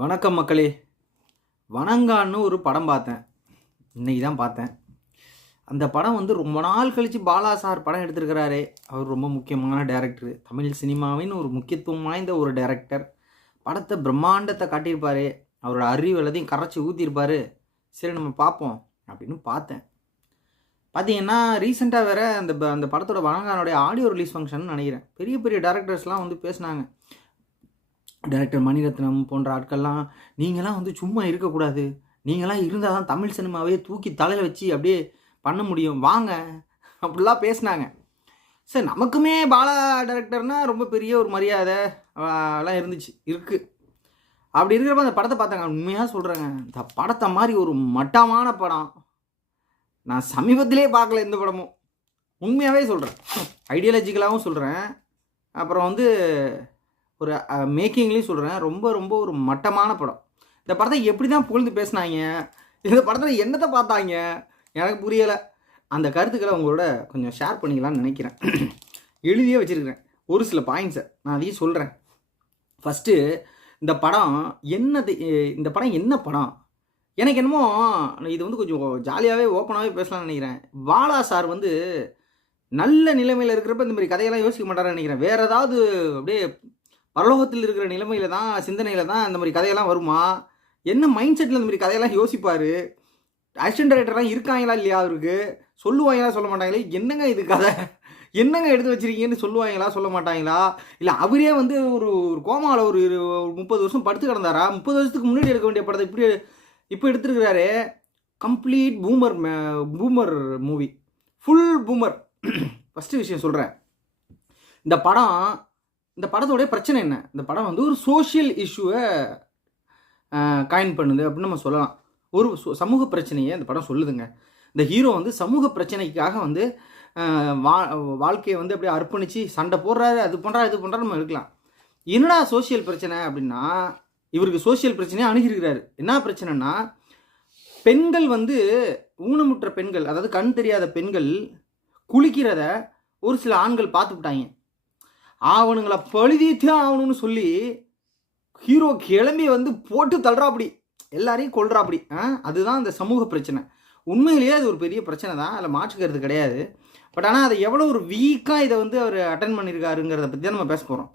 வணக்கம் மக்களே. வணங்கான்னு ஒரு படம் பார்த்தேன். இன்னைக்கு தான் பார்த்தேன். அந்த படம் வந்து ரொம்ப நாள் கழிச்சு பாலா சார் படம் எடுத்திருக்கிறாரே. அவர் ரொம்ப முக்கியமான டைரக்டர். தமிழ் சினிமாவின் ஒரு முக்கியத்துவம் வாய்ந்த ஒரு டைரக்டர். படத்தை பிரம்மாண்டத்தை காட்டியிருப்பாரு. அவரோட அறிவு எல்லாத்தையும் கரைச்சி ஊற்றிருப்பாரு. சரி நம்ம பார்ப்போம் அப்படின்னு பார்த்தேன். பார்த்தீங்கன்னா ரீசெண்டாக வேறு அந்த படத்தோட வணங்கானுடைய ஆடியோ ரிலீஸ் ஃபங்க்ஷன் நினைக்கிறேன். பெரிய பெரிய டேரக்டர்ஸ்லாம் வந்து பேசினாங்க. டைரக்டர் மணிரத்னம் போன்ற ஆட்கள்லாம், நீங்களாம் வந்து சும்மா இருக்கக்கூடாது, நீங்களாம் இருந்தால் தான் தமிழ் சினிமாவே தூக்கி தலையில் வச்சு அப்படியே பண்ண முடியும், வாங்க அப்படிலாம் பேசினாங்க. சரி, நமக்குமே பாலா டைரக்டர்னால் ரொம்ப பெரிய ஒரு மரியாதை எல்லாம் இருக்குது. அப்படி இருக்கிறப்ப அந்த படத்தை பார்த்தாங்க. உண்மையாக சொல்கிறேங்க, இந்த படத்தை மாதிரி ஒரு மட்டமான படம் நான் சமீபத்திலே பார்க்கல. எந்த படமும் உண்மையாகவே சொல்கிறேன், ஐடியாலஜிக்கலாகவும் சொல்கிறேன், அப்புறம் வந்து ஒரு மேக்கிங்லேயும் சொல்கிறேன். ரொம்ப ரொம்ப ஒரு மட்டமான படம். இந்த படத்தை எப்படி தான் புகழ்ந்து பேசினாங்க, இந்த படத்தில் என்னத்தை பார்த்தாங்க எனக்கு புரியலை. அந்த கருத்துக்களை உங்களோட கொஞ்சம் ஷேர் பண்ணிக்கலாம்னு நினைக்கிறேன். எழுதியே வச்சுருக்கிறேன் ஒரு சில பாயிண்ட்ஸை, நான் அதையும் சொல்கிறேன். ஃபஸ்ட்டு, இந்த படம் என்ன படம் எனக்கு என்னமோ இது வந்து கொஞ்சம் ஜாலியாகவே ஓப்பனாகவே பேசலாம்னு நினைக்கிறேன். பாலா சார் வந்து நல்ல நிலைமையில் இருக்கிறப்ப இந்த மாதிரி கதையெல்லாம் யோசிக்க மாட்டாருன்னு நினைக்கிறேன். வேறு ஏதாவது அப்படியே பரலோகத்தில் இருக்கிற நிலைமையில தான், சிந்தனையில தான் இந்த மாதிரி கதையெல்லாம் வருமா, என்ன மைண்ட் செட்டில் இந்த மாதிரி கதையெல்லாம் யோசிப்பார். அசிஸ்டன்ட் டைரக்டர்லாம் இருக்காங்களா இல்லையா, அவருக்கு சொல்லுவாங்களா சொல்ல மாட்டாங்களே, என்னங்க இது கதை, என்னங்க எடுத்து வச்சிருக்கீங்கன்னு சொல்லுவாங்களா சொல்ல மாட்டாங்களா, இல்லை அவரே வந்து ஒரு கோமாவில் ஒரு 30 வருஷம் படுத்து கிடந்தாரா, 30 வருஷத்துக்கு முன்னாடி எடுக்க வேண்டிய படத்தை இப்போ எடுத்துருக்கிறாரு. Complete boomer movie, full boomer. First விஷயம் சொல்கிறேன், இந்த படத்தோடைய பிரச்சனை என்ன, இந்த படம் வந்து ஒரு சோஷியல் இஷ்யூவை காயின் பண்ணுது அப்படின்னு நம்ம சொல்லலாம். ஒரு சமூக பிரச்சனையை இந்த படம் சொல்லுதுங்க. இந்த ஹீரோ வந்து சமூக பிரச்சனைக்காக வந்து வாழ்க்கையை வந்து அப்படியே அர்ப்பணித்து சண்டை போடுறாரு, அது பண்ணுறாரு நம்ம இருக்கலாம். என்னடா சோஷியல் பிரச்சனை அப்படின்னா, இவருக்கு சோஷியல் பிரச்சனையை அணுகிருக்கிறாரு. என்ன பிரச்சனைனா, பெண்கள் வந்து ஊனமுற்ற பெண்கள், அதாவது கண் தெரியாத பெண்கள் குளிக்கிறத ஒரு சில ஆண்கள் பார்த்துக்கிட்டாங்க. அவனுங்களை பழுதித்தே ஆகணும்னு சொல்லி ஹீரோ கிளம்பி வந்து போட்டு தள்ளுறாப்படி, எல்லாரையும் கொள்றாப்படி. அதுதான் அந்த சமூக பிரச்சனை. உண்மையிலேயே அது ஒரு பெரிய பிரச்சனை தான், அதில் மாற்றுக்கிறது கிடையாது. பட் ஆனால் அதை எவ்வளோ ஒரு வீக்காக இதை வந்து அவர் அட்டன் பண்ணியிருக்காருங்கிறத பற்றி தான் நம்ம பேச போகிறோம்.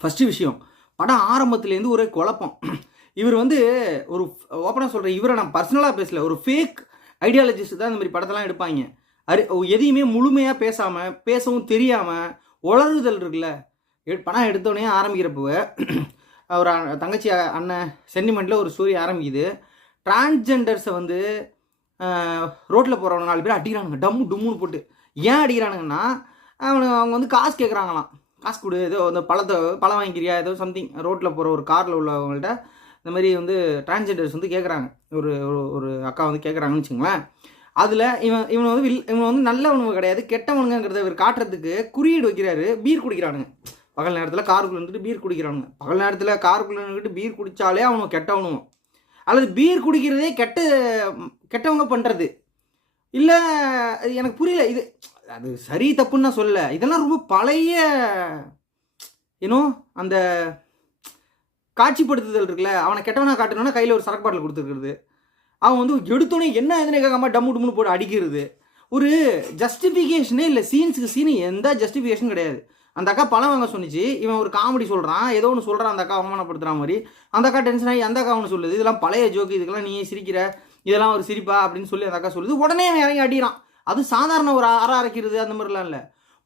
ஃபஸ்ட்டு விஷயம், படம் ஆரம்பத்துலேருந்து ஒரே குழப்பம். இவர் வந்து ஒரு ஓப்பனாக சொல்கிறேன், இவரை நான் பர்சனலாக பேசல, ஒரு ஃபேக் ஐடியாலஜிஸ்ட் தான் இந்த மாதிரி படத்தெல்லாம் எடுப்பாங்க. எதையுமே முழுமையாக பேசவும் தெரியாமல் உளறுதல் இருக்குல்ல. படம் எடுத்தோடனே ஆரம்பிக்கிறப்போ ஒரு தங்கச்சி அண்ணன் சென்டிமெண்ட்டில் ஒரு ஸ்டோரி ஆரம்பிக்குது. டிரான்ஸ்ஜெண்டர்ஸை வந்து ரோட்டில் போகிறவங்க 4 பேர் அடிக்கிறானுங்க, டம்முன்னு போட்டு. ஏன் அடிக்கிறானுங்கன்னா, அவங்க வந்து காசு கேட்குறாங்களாம். காசு கொடு, ஏதோ அந்த பழம் வாங்கிக்கிறியா, ஏதோ சம்திங். ரோட்டில் போகிற ஒரு காரில் உள்ளவங்கள்ட்ட இந்த மாதிரி வந்து டிரான்ஸ்ஜெண்டர்ஸ் வந்து கேட்குறாங்க. ஒரு அக்கா வந்து கேட்குறாங்கன்னு வச்சுங்களேன். அதில் இவன் வந்து நல்லவனுங்க கிடையாது, கெட்டவனுங்கிறத இவர் காட்டுறதுக்கு குறியீடு வைக்கிறாரு. பீர் குடிக்கிறானுங்க பகல் நேரத்தில், காருக்குள்ளே இருந்துட்டு பீர் குடிக்கிறானுங்க. பகல் நேரத்தில் காருக்குள்ளே இருந்துட்டு பீர் குடித்தாலே அவனுக்கு கெட்டவனுங்க, அல்லது பீர் குடிக்கிறதே கெட்டவங்க பண்ணுறது இல்லை. எனக்கு புரியல, இது அது சரி தப்புன்னு நான் சொல்லலை. இதெல்லாம் ரொம்ப பழைய அந்த காட்சிப்படுத்துதல் இருக்குல்ல. அவனை கெட்டவனாக காட்டணும்னா கையில் ஒரு சரக்கு பாட்டில் கொடுத்துருக்குறது, அவன் வந்து எடுத்தோடனே என்ன எதுனே கேட்காம டம்முன்னு போட்டு அடிக்கிறது, ஒரு ஜஸ்டிஃபிகேஷனே இல்லை. சீனு எந்த ஜஸ்டிஃபிகேஷன் கிடையாது. அந்த அக்கா பழம் வாங்க சொன்னிச்சு, இவன் ஒரு காமெடி சொல்கிறான், ஏதோ ஒன்று சொல்கிறான், அந்த அக்கா அவமானப்படுத்துகிற மாதிரி. அந்த அக்கா டென்ஷன் ஆகி அந்த அக்கா ஒன்று சொல்லுது, இதெல்லாம் பழைய ஜோக்கு, இதுக்கெல்லாம் நீ சிரிக்கிற, இதெல்லாம் ஒரு சிரிப்பா அப்படின்னு சொல்லி அந்த அக்கா சொல்லுது. உடனே இறங்கி அடிக்கிறான். அது சாதாரண ஒரு அரைக்கிறது அந்த மாதிரிலாம் இல்லை,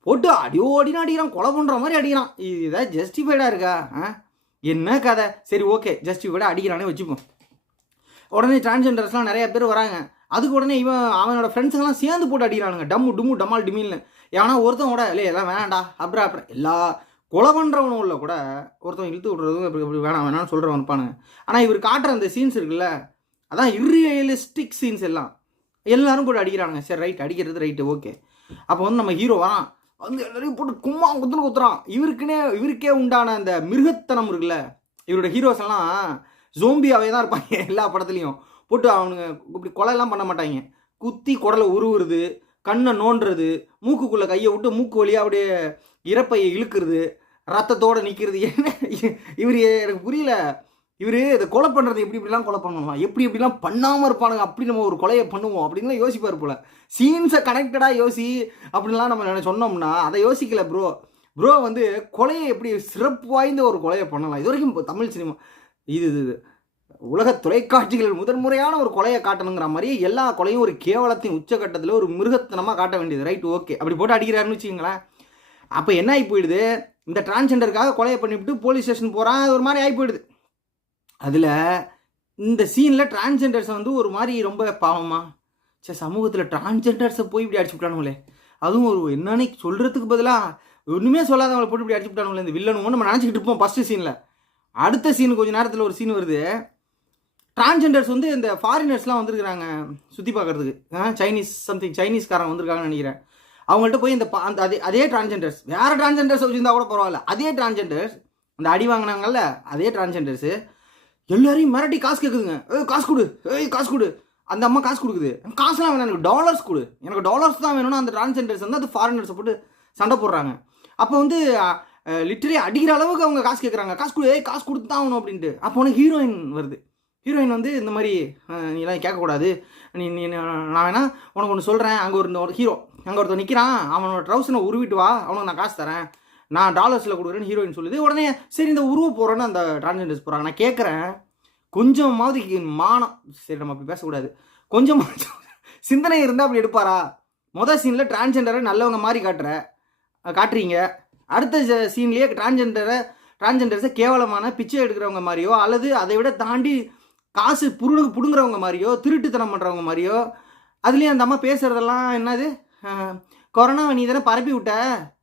போட்டு அடின்னு அடிக்கிறான், கொலை பண்ணுற மாதிரி அடிக்கிறான். இதான் ஜஸ்டிஃபைடாக இருக்கா? என்ன கதை? சரி, ஓகே, ஜஸ்டிஃபைடாக அடிக்கிறானே வச்சுப்போம். உடனே டிரான்ஸ்ஜெண்டர்ஸ்லாம் நிறைய பேர் வராங்க. அதுக்கு உடனே அவனோட ஃப்ரெண்ட்ஸுங்கெல்லாம் சேர்ந்து போட்டு அடிக்கிறானுங்க, டமால் டிமில்னு. ஏன்னா ஒருத்தன் கூட இல்லை எல்லாம் வேணாண்டா அப்புறம் எல்லா கொலை பண்ணுறவனும் உள்ள கூட ஒருத்தன் இழுத்து விட்றதும் இப்படி வேணாம்னு சொல்கிறவன் இருப்பானுங்க. ஆனால் இவர் காட்டுற அந்த சீன்ஸ் இருக்குல்ல, அதான் இர்ரியலிஸ்டிக் சீன்ஸ் எல்லாரும் போட்டு அடிக்கிறானுங்க. சரி, ரைட், அடிக்கிறது ரைட்டு, ஓகே. அப்போ வந்து நம்ம ஹீரோ வரான், வந்து எல்லாரையும் போட்டு குத்துறான். இவருக்கே உண்டான அந்த மிருகத்தனம் இருக்குல்ல. இவரோட ஹீரோஸ் எல்லாம் ஜோம்பியாவே தான் இருப்பாங்க எல்லா படத்துலையும். போட்டு அவனுங்க இப்படி கொலையெல்லாம் பண்ண மாட்டாங்க. குத்தி குடலை உருவுறது, கண்ணை நோண்டுறது, மூக்குக்குள்ளே கையை விட்டு மூக்கு வழியாக அப்படியே இறப்பையை இழுக்கிறது, ரத்தத்தோடு நிற்கிறது. என்ன இவர் எனக்கு புரியல. இவர் இதை கொலை பண்ணுறது இப்படிலாம் கொலை பண்ணுவோம், எப்படிலாம் பண்ணாமல் இருப்பானுங்க, அப்படி நம்ம ஒரு கொலையை பண்ணுவோம் அப்படின்லாம் யோசிப்பார் போல். சீன்ஸை கனெக்டடாக யோசி அப்படின்லாம் நம்ம சொன்னோம்னா அதை யோசிக்கல ப்ரோ வந்து கொலையை எப்படி சிறப்பு வாய்ந்த ஒரு கொலையை பண்ணலாம். இது வரைக்கும் தமிழ் சினிமா இது உலக தொலைக்காட்சிகள் முதன்முறையான ஒரு கொலையை காட்டணுங்கிற மாதிரி எல்லா கொலையும் ஒரு கேவலத்தின் உச்சகட்டத்தில் ஒரு மிருகத்தனமாக காட்ட வேண்டியது. ரைட், ஓகே, அப்படி போட்டு அடிக்கிறாருன்னு வச்சுக்கோங்களேன். அப்போ என்ன ஆகி போயிடுது, இந்த டிரான்ஸ்ஜெண்டருக்காக கொலையை பண்ணிவிட்டு போலீஸ் ஸ்டேஷன் போகிறான், அது ஒரு மாதிரி ஆகி போயிடுது. அதில் இந்த சீனில் டிரான்ஸ்ஜெண்டர்ஸை வந்து ஒரு மாதிரி ரொம்ப பாவமா சமூகத்தில் டிரான்ஸ்ஜெண்டர்ஸை போய் இப்படி அடிச்சு விட்டானுங்களே, அதுவும் ஒரு என்னன்னு சொல்கிறதுக்கு பதிலாக ஒன்றுமே சொல்லாதவங்களை போட்டு இப்படி அடிச்சு விட்டானுங்களே இந்த வில்லனும் நம்ம நினச்சிக்கிட்டு இருப்போம் ஃபஸ்ட்டு சீனில். அடுத்த சீன் கொஞ்சம் நேரத்தில் ஒரு சீன் வருது, டிரான்ஸ்ஜெண்டர்ஸ் வந்து இந்த ஃபாரினர்ஸ்லாம் வந்திருக்கிறாங்க சுற்றி பார்க்குறதுக்கு, சைனீஸ்காரங்க வந்திருக்காங்கன்னு நினைக்கிறேன். அவங்கள்ட்ட போய் அந்த அதே டிரான்ஸ்ஜெண்டர்ஸ், வேறு டிரான்ஸ்ஜெண்டர்ஸ் வச்சுருந்தா கூட பரவாயில்ல, அதே டிரான்ஸ்ஜெண்டர்ஸ் அந்த அடி வாங்கினாங்கல்ல அதே டிரான்ஸ்ஜெண்டர்ஸு எல்லாரையும் மிரட்டி காசு கேட்குதுங்க. காசு கொடு, காசு கொடு. அந்த அம்மா காசு கொடுக்குது, காசுலாம் வேணாம், எனக்கு டாலர்ஸ் கொடு, எனக்கு டாலர்ஸ் தான் வேணும்னா அந்த டிரான்ஸ்ஜெண்டர்ஸ் வந்து அது ஃபாரினர்ஸை போட்டு சண்டை போடுறாங்க. அப்போ வந்து லிட்டரலி அடிக்கிற அளவுக்கு அவங்க காசு கேட்குறாங்க, காசு கொடு, காசு கொடுத்து தான் ஆகணும் அப்படின்ட்டு. அப்போ உனக்கு ஹீரோயின் வருது, ஹீரோயின் வந்து இந்த மாதிரி நீலாம் கேட்கக்கூடாது, நீ நான் வேணா உனக்கு ஒன்று சொல்கிறேன், அங்கே ஒரு ஹீரோ அங்கே ஒருத்தர் நிற்கிறான், அவனோட ட்ரௌசனை உருவிட்டு வா, அவனுக்கு நான் காசு தரேன், நான் டாலர்ஸில் கொடுக்குறேன்னு ஹீரோயின் சொல்லுது. உடனே சரி இந்த உருவ போகிறோன்னு அந்த டிரான்ஸ்ஜெண்டர்ஸ் போகிறாங்க. நான் கேட்குறேன், கொஞ்சமாவது மானம், சரி நம்ம அப்படி பேசக்கூடாது, கொஞ்சமாக சிந்தனை இருந்தால் அப்படி எடுப்பாரா? மொதல் சீனில் டிரான்ஸ்ஜெண்டரை நல்லவங்க மாதிரி காட்டுறீங்க, அடுத்த சீன்லேயே டிரான்ஸ்ஜெண்டர்ஸை கேவலமான பிச்சை எடுக்கிறவங்க மாதிரியோ அல்லது அதை விட தாண்டி காசு புடுங்குறவங்க மாதிரியோ திருட்டுத்தனம் பண்ணுறவங்க மாதிரியோ. அதுலேயும் அந்த அம்மா பேசுகிறதெல்லாம் என்னது, கொரோனாவை நீ தானே பரப்பி விட்ட,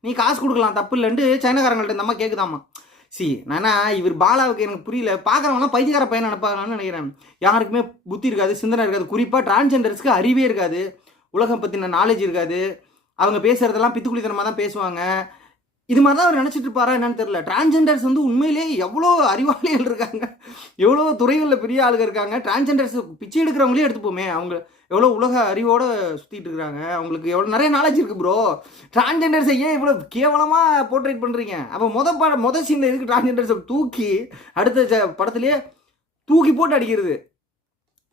நீ காசு கொடுக்கலாம் தப்பு இல்லைன்ட்டு சைனாக்காரங்கள்ட்ட இந்த அம்மா கேட்குதாம்மா. நானா இவர் பாலாவுக்கு எனக்கு புரியல, பார்க்குறவங்களாம் பைத்தியக்கார பையன் நினைப்பாங்கன்னு நினைக்கிறேன். யாருக்குமே புத்தி இருக்காது, சிந்தனை இருக்காது, குறிப்பாக டிரான்ஸ்ஜெண்டர்ஸ்க்கு அறிவே இருக்காது, உலகம் பற்றின நாலேஜ் இருக்காது, அவங்க பேசுகிறதெல்லாம் பித்துக்குளித்தனமாக தான் பேசுவாங்க. இது மாதிரி தான் அவர் நினச்சிட்டு இருப்பாரா என்னன்னு தெரியல. டிரான்ஸ்ஜெண்டர்ஸ் வந்து உண்மையிலேயே எவ்வளோ அறிவாளிகள் இருக்காங்க, எவ்வளோ துறைகளில் பெரிய ஆளுங்க இருக்காங்க. டிரான்ஸ்ஜெண்டர்ஸ் பிச்சை எடுக்கிறவங்களே எடுத்துப்போமே, அவங்க எவ்வளோ உலக அறிவோடு சுற்றிட்டு இருக்கிறாங்க, அவங்களுக்கு எவ்வளோ நிறைய நாலேஜ் இருக்குது ப்ரோ. டிரான்ஸ்ஜெண்டர்ஸை ஏன் இவ்வளோ கேவலமாக போர்ட்ரேட் பண்ணுறீங்க? அப்போ மொதல் சீனில் எதுக்கு டிரான்ஸ்ஜெண்டர்ஸை தூக்கி அடுத்த படத்துலேயே தூக்கி போட்டு அடிக்கிறது?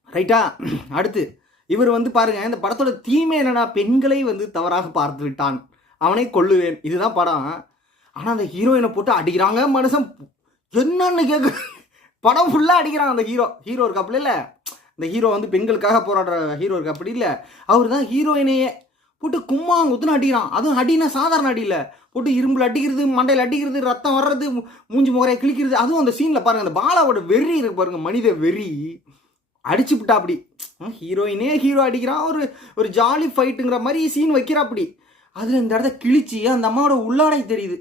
ரைட்டா? அடுத்து இவர் வந்து பாருங்கள், இந்த படத்தோட தீமை என்னென்னா, பெண்களை வந்து தவறாக பார்த்து விட்டான், அவனை கொல்லுவேன், இதுதான் படம். ஆனால் அந்த ஹீரோயினை போட்டு அடிக்கிறாங்க, மனுஷன் என்னன்னு கேட்க, படம் ஃபுல்லாக அடிக்கிறாங்க. அந்த ஹீரோ இருக்கு அப்படி இல்லை, இந்த ஹீரோ வந்து பெண்களுக்காக போராடுற ஹீரோ இருக்கு அப்படி இல்லை, அவர் தான் ஹீரோயினையே போட்டு கும்மாங்குத்துன்னு அடிக்கிறான். அதுவும் அடினா சாதாரண அடி இல்லை, போட்டு இரும்பில் அடிக்கிறது, மண்டையில் அடிக்கிறது, ரத்தம் வர்றது, மூஞ்சி முறையை கிழிக்கிறது. அதுவும் அந்த சீனில் பாருங்கள், அந்த பாலாவோட வெறி இருக்கு பாருங்கள், மனித வெறி அடிச்சு விட்டா அப்படி. ஹீரோயினே ஹீரோ அடிக்கிறான், ஒரு ஜாலி ஃபைட்டுங்கிற மாதிரி சீன் வைக்கிறா அப்படி. அதில் இந்த இடத்த கிழிச்சி அந்த அம்மாவோட உள்ளாடை தெரியுது,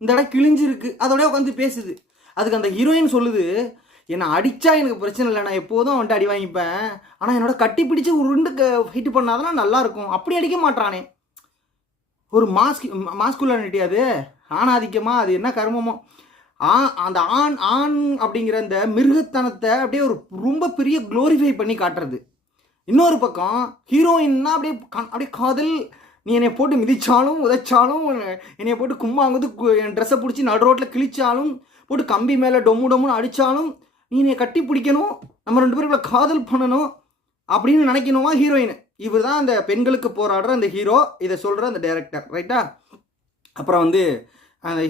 இந்த இடம் கிழிஞ்சிருக்கு, அதோடய உட்காந்து பேசுது. அதுக்கு அந்த ஹீரோயின் சொல்லுது, என்னை அடித்தா எனக்கு பிரச்சனை இல்லை, நான் எப்போதும் வந்துட்டு அடி வாங்கிப்பேன், ஆனால் என்னோட கட்டி பிடிச்சி உருண்டு ஹிட் பண்ணாதான் நல்லாயிருக்கும். அப்படி அடிக்க மாட்டானே, ஒரு மாஸ்குலானிட்டி, அது ஆணாதிக்கமாக, அது என்ன கர்மமோ. அந்த ஆண் அப்படிங்கிற அந்த மிருகத்தனத்தை அப்படியே ஒரு ரொம்ப பெரிய க்ளோரிஃபை பண்ணி காட்டுறது. இன்னொரு பக்கம் ஹீரோயின்னா அப்படியே காதல், நீ என்னை போட்டு மிதிச்சாலும் உதைச்சாலும், என்னை போட்டு கும்மாங்குது, என் ட்ரெஸ்ஸை பிடிச்சி நடு ரோட்டில் கிழிச்சாலும், போட்டு கம்பி மேலே டொம்முன்னு அடித்தாலும், நீ என்னை கட்டி பிடிக்கணும், நம்ம 2 பேருக்குள்ள காதல் பண்ணணும் அப்படின்னு நினைக்கணுமா ஹீரோயின். இவர் தான் அந்த பெண்களுக்கு போராடுற அந்த ஹீரோ, இதை சொல்கிற அந்த டைரக்டர். ரைட்டா? அப்புறம் வந்து அந்த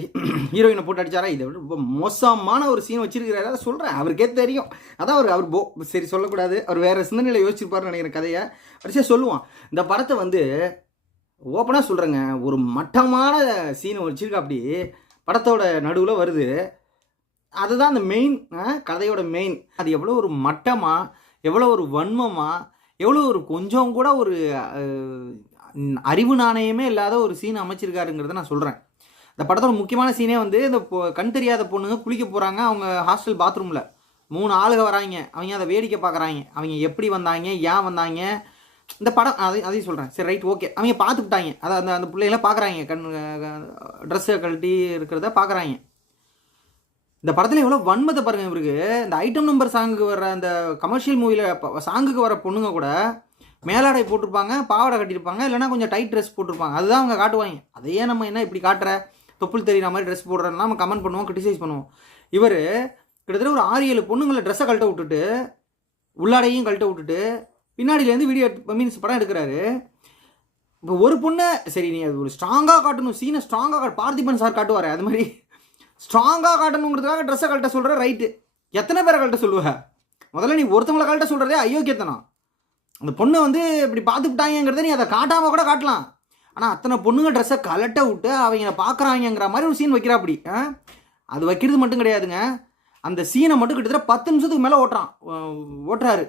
ஹீரோயினை போட்டு அடித்தாரா, இதை விட ரொம்ப மோசமான ஒரு சீன் வச்சிருக்கிறாரு. அதை சொல்கிறேன், அவருக்கே தெரியும். அதான் அவர் சரி சொல்லக்கூடாது, அவர் வேறு சிந்தனையில் யோசிச்சிருப்பாருன்னு நினைக்கிற கதையை வரிசையாக சொல்லுவான். இந்த படத்தை வந்து ஓப்பனாக சொல்கிறேங்க, ஒரு மட்டமான சீனை வச்சுருக்கா அப்படி படத்தோட நடுவில் வருது. அதுதான் அந்த மெயின் கதையோட மெயின். அது எவ்வளோ ஒரு மட்டமாக, எவ்வளோ ஒரு வன்மமாக, எவ்வளோ ஒரு கொஞ்சம் கூட ஒரு அறிவு நாணயமே இல்லாத ஒரு சீன் அமைச்சிருக்காருங்கிறத நான் சொல்கிறேன். இந்த படத்தோட முக்கியமான சீனே வந்து இந்த கண் தெரியாத பொண்ணுங்க குளிக்க போகிறாங்க, அவங்க ஹாஸ்டல் பாத்ரூமில் 3 ஆளுங்க வராங்க, அவங்க அதை வேடிக்கை பார்க்குறாங்க, அவங்க எப்படி வந்தாங்க, ஏன் வந்தாங்க, இந்த படம் அதையும் சொல்கிறேன். சரி ரைட் ஓகே, அவங்க பார்த்துக்கிட்டாங்க, அதை அந்த பிள்ளைங்களாம் பார்க்குறாங்க, ட்ரெஸ்ஸை கழட்டி இருக்கிறத பார்க்குறாங்க. இந்த படத்தில் எவ்வளோ வன்மத்தை பாருங்கள் இவருக்கு. இந்த ஐட்டம் நம்பர் சாங்குக்கு வர அந்த கமர்ஷியல் மூவியில் சாங்குக்கு வர பொண்ணுங்க கூட மேலாடை போட்டிருப்பாங்க, பாவாடை கட்டியிருப்பாங்க, இல்லைனா கொஞ்சம் டைட் ட்ரெஸ் போட்டிருப்பாங்க, அதுதான் அவங்க காட்டுவாங்க. அதையே நம்ம என்ன இப்படி காட்டுற, தொப்புள் தெரிகிற மாதிரி ட்ரெஸ் போடுறதுனா நம்ம கமெண்ட் பண்ணுவோம், கிரிட்டிசைஸ் பண்ணுவோம். இவர் கிட்டத்தட்ட ஒரு 6-7 பொண்ணுங்களை ட்ரெஸ்ஸை கழட்ட விட்டுட்டு உள்ளாடையும் கழட்ட விட்டுட்டு பின்னாடியிலேருந்து வீடியோ மீன்ஸ் படம் எடுக்கிறாரு. இப்போ ஒரு பொண்ணை சரி நீ அது ஒரு ஸ்ட்ராங்காக காட்டணும், சீனை ஸ்ட்ராங்காக பார்த்திபன் சார் காட்டுவார், அது மாதிரி ஸ்ட்ராங்காக காட்டணுங்கிறதுக்காக ட்ரெஸ்ஸை கழட்ட சொல்கிற ரைட்டு. எத்தனை பேரை கழட்ட சொல்லுவேன்? முதல்ல நீ ஒருத்தவங்களை கழட்ட சொல்கிறதே அயோக்கியத்தனம். அந்த பொண்ணை வந்து இப்படி பார்த்துக்கிட்டாங்கிறத நீ அதை காட்டாமல் கூட காட்டலாம். ஆனால் அத்தனை பொண்ணுங்க ட்ரெஸ்ஸை கழட்ட விட்டு அவங்க பார்க்குறாங்கிற மாதிரி ஒரு சீன் வைக்கிறா. அப்படி அது வைக்கிறது மட்டும் கிடையாதுங்க, அந்த சீனை மட்டும் கிட்டத்தட்ட 10 நிமிஷத்துக்கு மேலே ஓட்டுறாரு.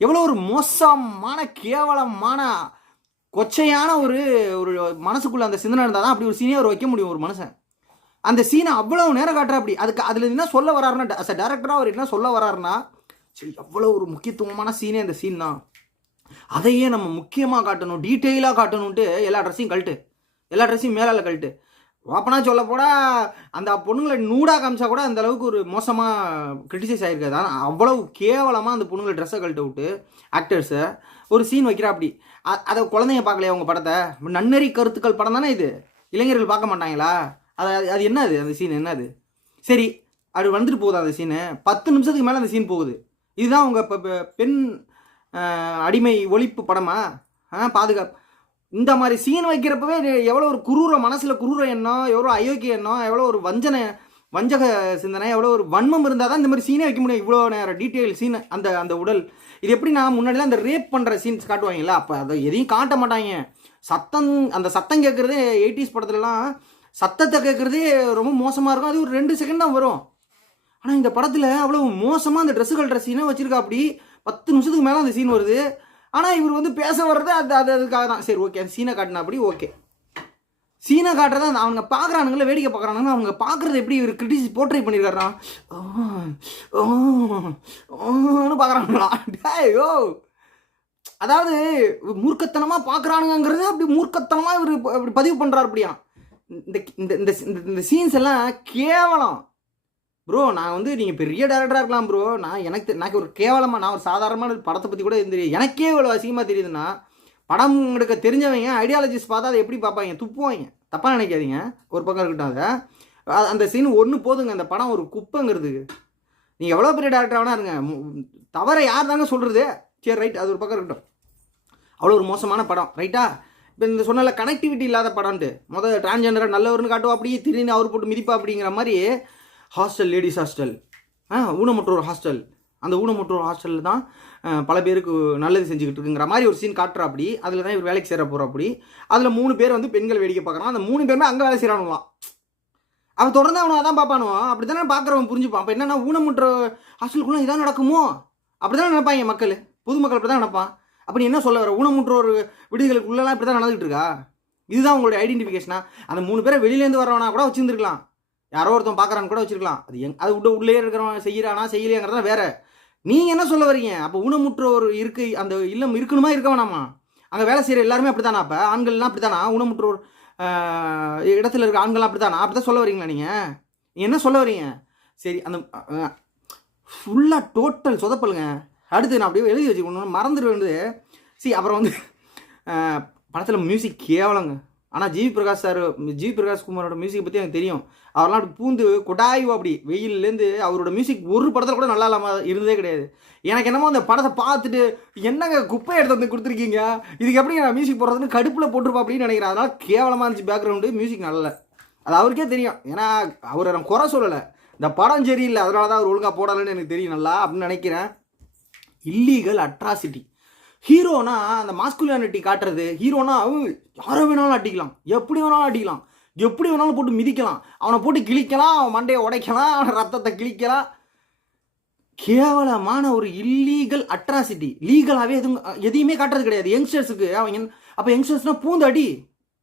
எவ்வளோ ஒரு மோசமான கேவலமான கொச்சையான ஒரு ஒரு மனசுக்குள்ளே அந்த சிந்தனை இருந்தால் தான் அப்படி ஒரு சீனே அவர் வைக்க முடியும் ஒரு மனுஷன். அந்த சீனை அவ்வளோ நேரம் காட்டுறா. அப்படி அதுக்கு அதில் என்ன சொல்ல வராருன்னா, அஸ் அ டேரக்டராக அவர் என்ன சொல்ல வராருன்னா, சரி எவ்வளோ ஒரு முக்கியத்துவமான சீனே அந்த சீன் தான், அதையே நம்ம முக்கியமாக காட்டணும், டீட்டெயிலாக காட்டணுன்ட்டு எல்லா ட்ரெஸ்ஸையும் கழட்டு, எல்லா ட்ரெஸ்ஸையும் மேலால் கழட்டு. ஓப்பனாக சொல்ல போனால் அந்த பொண்ணுங்களை நூடாக காமிச்சா கூட அந்த அளவுக்கு ஒரு மோசமாக கிரிட்டிசைஸ் ஆகிருக்காது. ஆனால் அவ்வளவு கேவலமாக அந்த பொண்ணுங்களை ட்ரெஸ்ஸை கழட்ட விட்டு ஆக்டர்ஸை ஒரு சீன் வைக்கிறா. அப்படி அதை குழந்தைங்க பார்க்கலையா அவங்க படத்தை? நன்னறி கருத்துக்கள் படம் தானே இது, இளைஞர்கள் பார்க்க மாட்டாங்களா? அது என்னது அந்த சீன் என்னது? சரி அது வந்துட்டு போகுது அந்த சீனு, 10 நிமிஷத்துக்கு மேலே அந்த சீன் போகுது. இதுதான் உங்கள் இப்போ பெண் அடிமை ஒழிப்பு படமா? பாதுகாப்பு இந்த மாதிரி சீன் வைக்கிறப்பவே எவ்வளோ ஒரு குரூர மனசில் குரூர எண்ணம், எவ்வளோ அயோக்கிய எண்ணம், எவ்வளோ ஒரு வஞ்சக சிந்தனை, எவ்வளோ ஒரு வன்மம் இருந்தால் தான் இந்த மாதிரி சீனே வைக்க முடியும். இவ்வளோ நேரம் டீட்டெயில் சீன் அந்த உடல். இது எப்படி நான் முன்னாடிலாம் அந்த ரேப் பண்ணுற சீன்ஸ் காட்டுவாங்கல்ல, அப்போ அதை எதையும் காட்ட மாட்டாங்க. அந்த சத்தம் கேட்குறதே 80s படத்துலலாம் சத்தத்தை கேட்குறதே ரொம்ப மோசமாக இருக்கும். அது ஒரு 2 செகண்ட் தான் வரும். ஆனால் இந்த படத்தில் அவ்வளோ மோசமாக அந்த ட்ரெஸ்ஸுகள் சீனை வச்சுருக்கா. அப்படி 10 நிமிஷத்துக்கு மேலே அந்த சீன் வருது. ஆனால் இவர் வந்து பேச வர்றது அதுக்காக தான். சரி ஓகே, அந்த சீனை காட்டினா அப்படி ஓகே, சீனை காட்டுறதா அவங்க பார்க்குறானுங்களே, வேடிக்கை பார்க்குறானுங்க, அவங்க பார்க்குறது எப்படி இவர் கிரிட்டிஸ் போர்ட்ரை பண்ணியிருக்காருனா பார்க்குறாங்களா? ஐயோ, அதாவது மூர்க்கத்தனமாக பார்க்குறானுங்கிறது அப்படி மூர்க்கத்தனமாக இவர் அப்படி பதிவு பண்ணுறாரு. அப்படியா இந்த சீன்ஸ் எல்லாம் கேவலம் ப்ரோ. நான் வந்து நீங்கள் பெரிய டேரக்டராக இருக்கலாம் ப்ரோ, எனக்கு ஒரு கேவலமாக, நான் ஒரு சாதாரணமான படத்தை பற்றி கூட தெரியும், எனக்கே இவ்வளோ அசிங்கமாக தெரியுதுன்னா, படம் எடுக்க தெரிஞ்சவங்க ஐடியாலஜிஸ்ட் பார்த்தா அதை எப்படி பார்ப்பாங்க? துப்புவாங்க. தப்பாக நினைக்காதீங்க, ஒரு பக்கம் இருக்கட்டும். அந்த சீன் ஒன்று போதுங்க, அந்த படம் ஒரு குப்பைங்கிறது. நீங்கள் எவ்வளோ பெரிய டேரக்டர் வேணா இருங்க, தவிர யார் தாங்க சொல்கிறது? சரி ரைட், அது ஒரு பக்கம் இருக்கட்டும். அவ்வளோ ஒரு மோசமான படம் ரைட்டா? இப்போ இந்த சொன்னால கனெக்டிவிட்டி இல்லாத படம்ட்டு முதல் டிரான்ஸ்ஜெண்டரை நல்லவர்னு காட்டுவோம், அப்படியே திடீர்னு அவர் போட்டு மிதிப்பா அப்படிங்கிற மாதிரி. ஹாஸ்டல், லேடிஸ் ஹாஸ்டல், ஊனமுற்றோர் ஹாஸ்டல், அந்த ஊனமுற்றோர் ஹாஸ்டலில் தான் பல பேருக்கு நல்லது செஞ்சுக்கிட்டு இருக்குங்கிற மாதிரி ஒரு சீன் காட்டுறா. அப்படி அதில் தான் இவர் வேலைக்கு சேர போகிறா. அப்படி அதில் 3 பேர் வந்து பெண்கள் வேடிக்கை பார்க்குறான். அந்த 3 பேருமே அங்கே வேலை செய்கிறானுங்களாம். அவன் தொடர்ந்து அவனை அதான் பார்ப்பானுவான். அப்படி தானே பார்க்குறவன் புரிஞ்சுப்பான். அப்போ என்னென்னா ஊனமுற்ற ஹாஸ்டலுக்குள்ளே இதான் நடக்குமோ அப்படி தானே நினைப்பாங்க மக்கள், பொதுமக்கள் அப்படி தான் நினைப்பான். அப்படி என்ன சொல்ல வர? ஊனமுற்றோர் விடுதிகளுக்குள்ளெல்லாம் இப்படி தான் நடந்துகிட்டு இருக்கா? இதுதான் உங்களுடைய ஐடென்டிஃபிகேஷனா? அந்த 3 பேரை வெளியிலேருந்து வரவனா கூட வச்சுருந்துருக்கலாம், யாரோ ஒருத்தன் பார்க்குறான்னு கூட வச்சுருக்கலாம். அது உள்ளே இருக்கிறவன் செய்கிறானா செய்யலையாங்கிறதா வேற. நீங்கள் என்ன சொல்ல வரீங்க? அப்போ ஊனமுற்றோர் இருக்கு, அந்த இல்லம் இருக்கணுமா இருக்க வேணாமா? அங்கே வேலை செய்கிற எல்லாருமே அப்படி தானா? அப்போ ஆண்கள்லாம் அப்படி தானா? ஊனமுற்றோர் இடத்துல இருக்க ஆண்கள்லாம் அப்படி தானா? அப்படி தான் சொல்ல வரீங்களா நீங்கள் என்ன சொல்ல வரீங்க? சரி, அந்த ஃபுல்லாக டோட்டல் சொதப்பலுங்க. அடுத்து நான் அப்படியே எழுதி வச்சுக்கணும், மறந்துடுவேன். அப்புறம் வந்து படத்தில் மியூசிக் கேவலங்க. ஆனால் ஜிவி பிரகாஷ் குமாரோட மியூசிக்கை பற்றி எனக்கு தெரியும். அவரெல்லாம் அப்படி பூந்து கொடாய்வோ அப்படி வெயிலேருந்து அவரோட மியூசிக் ஒரு படத்தில் கூட நல்லா இல்லாமல் இருந்ததே கிடையாது. எனக்கு என்னமோ அந்த படத்தை பார்த்துட்டு என்னங்க குப்பை எடுத்து வந்து கொடுத்துருக்கீங்க, இதுக்கு எப்படி நான் மியூசிக் போடுறதுன்னு கடுப்பில் போட்டிருப்பா அப்படின்னு நினைக்கிறேன். அதனால் கேவலமாக இருந்துச்சு பேக்ரவுண்டு, மியூசிக் நல்ல. அது அவருக்கே தெரியும். ஏன்னா அவரை நான் குறை சொல்லலை, இந்த படம் சரியில்லை அதனால தான் அவர் ஒழுங்காக போடலைன்னு எனக்கு தெரியும் நல்லா அப்படின்னு நினைக்கிறேன். Illegal atrocity. ஹீரோனா அந்த மாஸ்குலினிட்டி காட்டுறது. ஹீரோனா யாரை வேணாலும் அடிக்கலாம், எப்படி வேணாலும் அடிக்கலாம், எப்படி வேணாலும் போட்டு மிதிக்கலாம், அவனை போட்டு கிழிக்கலாம், அவன் மண்டையை உடைக்கலாம், அவனை ரத்தத்தை கிழிக்கலாம். கேவலமான ஒரு இல்லீகல் அட்ராசிட்டி. லீகலாகவே எதையுமே காட்டுறது கிடையாது யங்ஸ்டர்ஸுக்கு. அவங்க அப்போ யங்ஸ்டர்ஸ்னால் பூந்து அடி,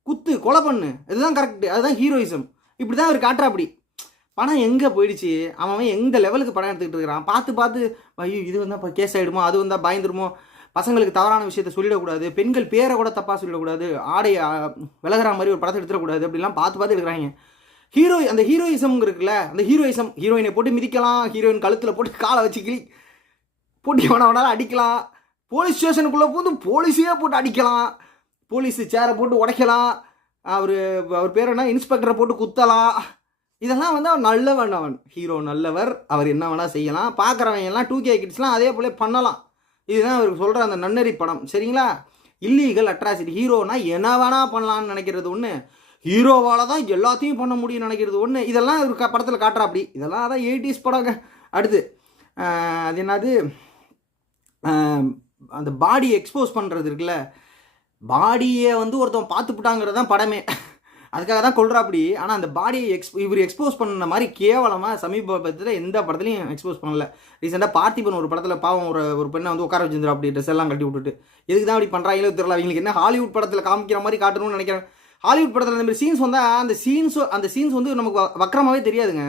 குத்து, கொலை பண்ணு, இதுதான் கரெக்டு, அதுதான் ஹீரோயிசம். இப்படி தான் அவர் காட்டுறா. அப்படி படம் எங்கே போயிடுச்சு, அவன் எந்த லெவலுக்கு படம் எடுத்துக்கிட்டு இருக்கிறான். பார்த்து ஐயோ இது வந்தால் இப்போ கேஸ் ஆகிடுமோ, அது வந்தால் பயந்துருமோ, பசங்களுக்கு தவறான விஷயத்தை சொல்லிடக்கூடாது, பெண்கள் பேரை கூட தப்பாக சொல்லிடக்கூடாது, ஆடை விலகிற மாதிரி ஒரு படத்தை எடுத்துடக்கூடாது, அப்படிலாம் பார்த்து எடுக்கிறாங்க. அந்த ஹீரோயிசம் இருக்குல்ல, அந்த ஹீரோயினை போட்டு மிதிக்கலாம், ஹீரோயின் கழுத்தில் போட்டு காலை வச்சு போட்டு வேணாலும் அடிக்கலாம், போலீஸ் ஸ்டேஷனுக்குள்ளே போது போலீஸையே போட்டு அடிக்கலாம், போலீஸு சேரை போட்டு உடைக்கலாம், அவர் பேர் என்ன இன்ஸ்பெக்டரை போட்டு குத்தலாம், இதெல்லாம் வந்து அவன் நல்லவன், அவன் ஹீரோ நல்லவர், அவர் என்ன வேணால் செய்யலாம், பார்க்குறவங்க எல்லாம் 2K கிட்ஸ்லாம் அதே போல பண்ணலாம். இதுதான் அவருக்கு சொல்கிற அந்த நன்னறி படம், சரிங்களா? Illegal atrocity. ஹீரோனா என்ன வேணால் பண்ணலான்னு நினைக்கிறது ஒன்று, ஹீரோவால் தான் எல்லாத்தையும் பண்ண முடியும்னு நினைக்கிறது ஒன்று. இதெல்லாம் ஒரு படத்தில் காட்டுறா அப்படி. இதெல்லாம் அதான் 80s படங்க. அடுத்து அது என்னது, அந்த பாடியை எக்ஸ்போஸ் பண்ணுறது இருக்குல்ல, பாடியை வந்து ஒருத்தன் பார்த்துப்புட்டாங்கிறது தான் படமே. அதுக்காக தான் கொள்றா அப்படி. ஆனால் அந்த பாடியை இவர் எக்ஸ்போஸ் பண்ண மாதிரி கேவலமாக சமீபத்தில் எந்த படத்துலையும் எக்ஸ்போஸ் பண்ணல. ரீசெண்டாக பார்த்திபன் ஒரு படத்தில் பாவம் ஒரு பெண்ணை வந்து உட்கார வச்சிருந்தா அப்படி ட்ரெஸ் எல்லாம் கட்டி விட்டுட்டு. எதுக்கு தான் அப்படி பண்ணுறாங்களோ தெரியல. அவங்களுக்கு என்ன ஹாலிவுட் படத்தில் காமிக்கிற மாதிரி காட்டணும்னு நினைக்கிறேன். ஹாலிவுட் படத்தில் அந்த மாதிரி சீன்ஸ் வந்தால் அந்த சீன்ஸ் வந்து நமக்கு வக்கரமாகவே தெரியாதுங்க.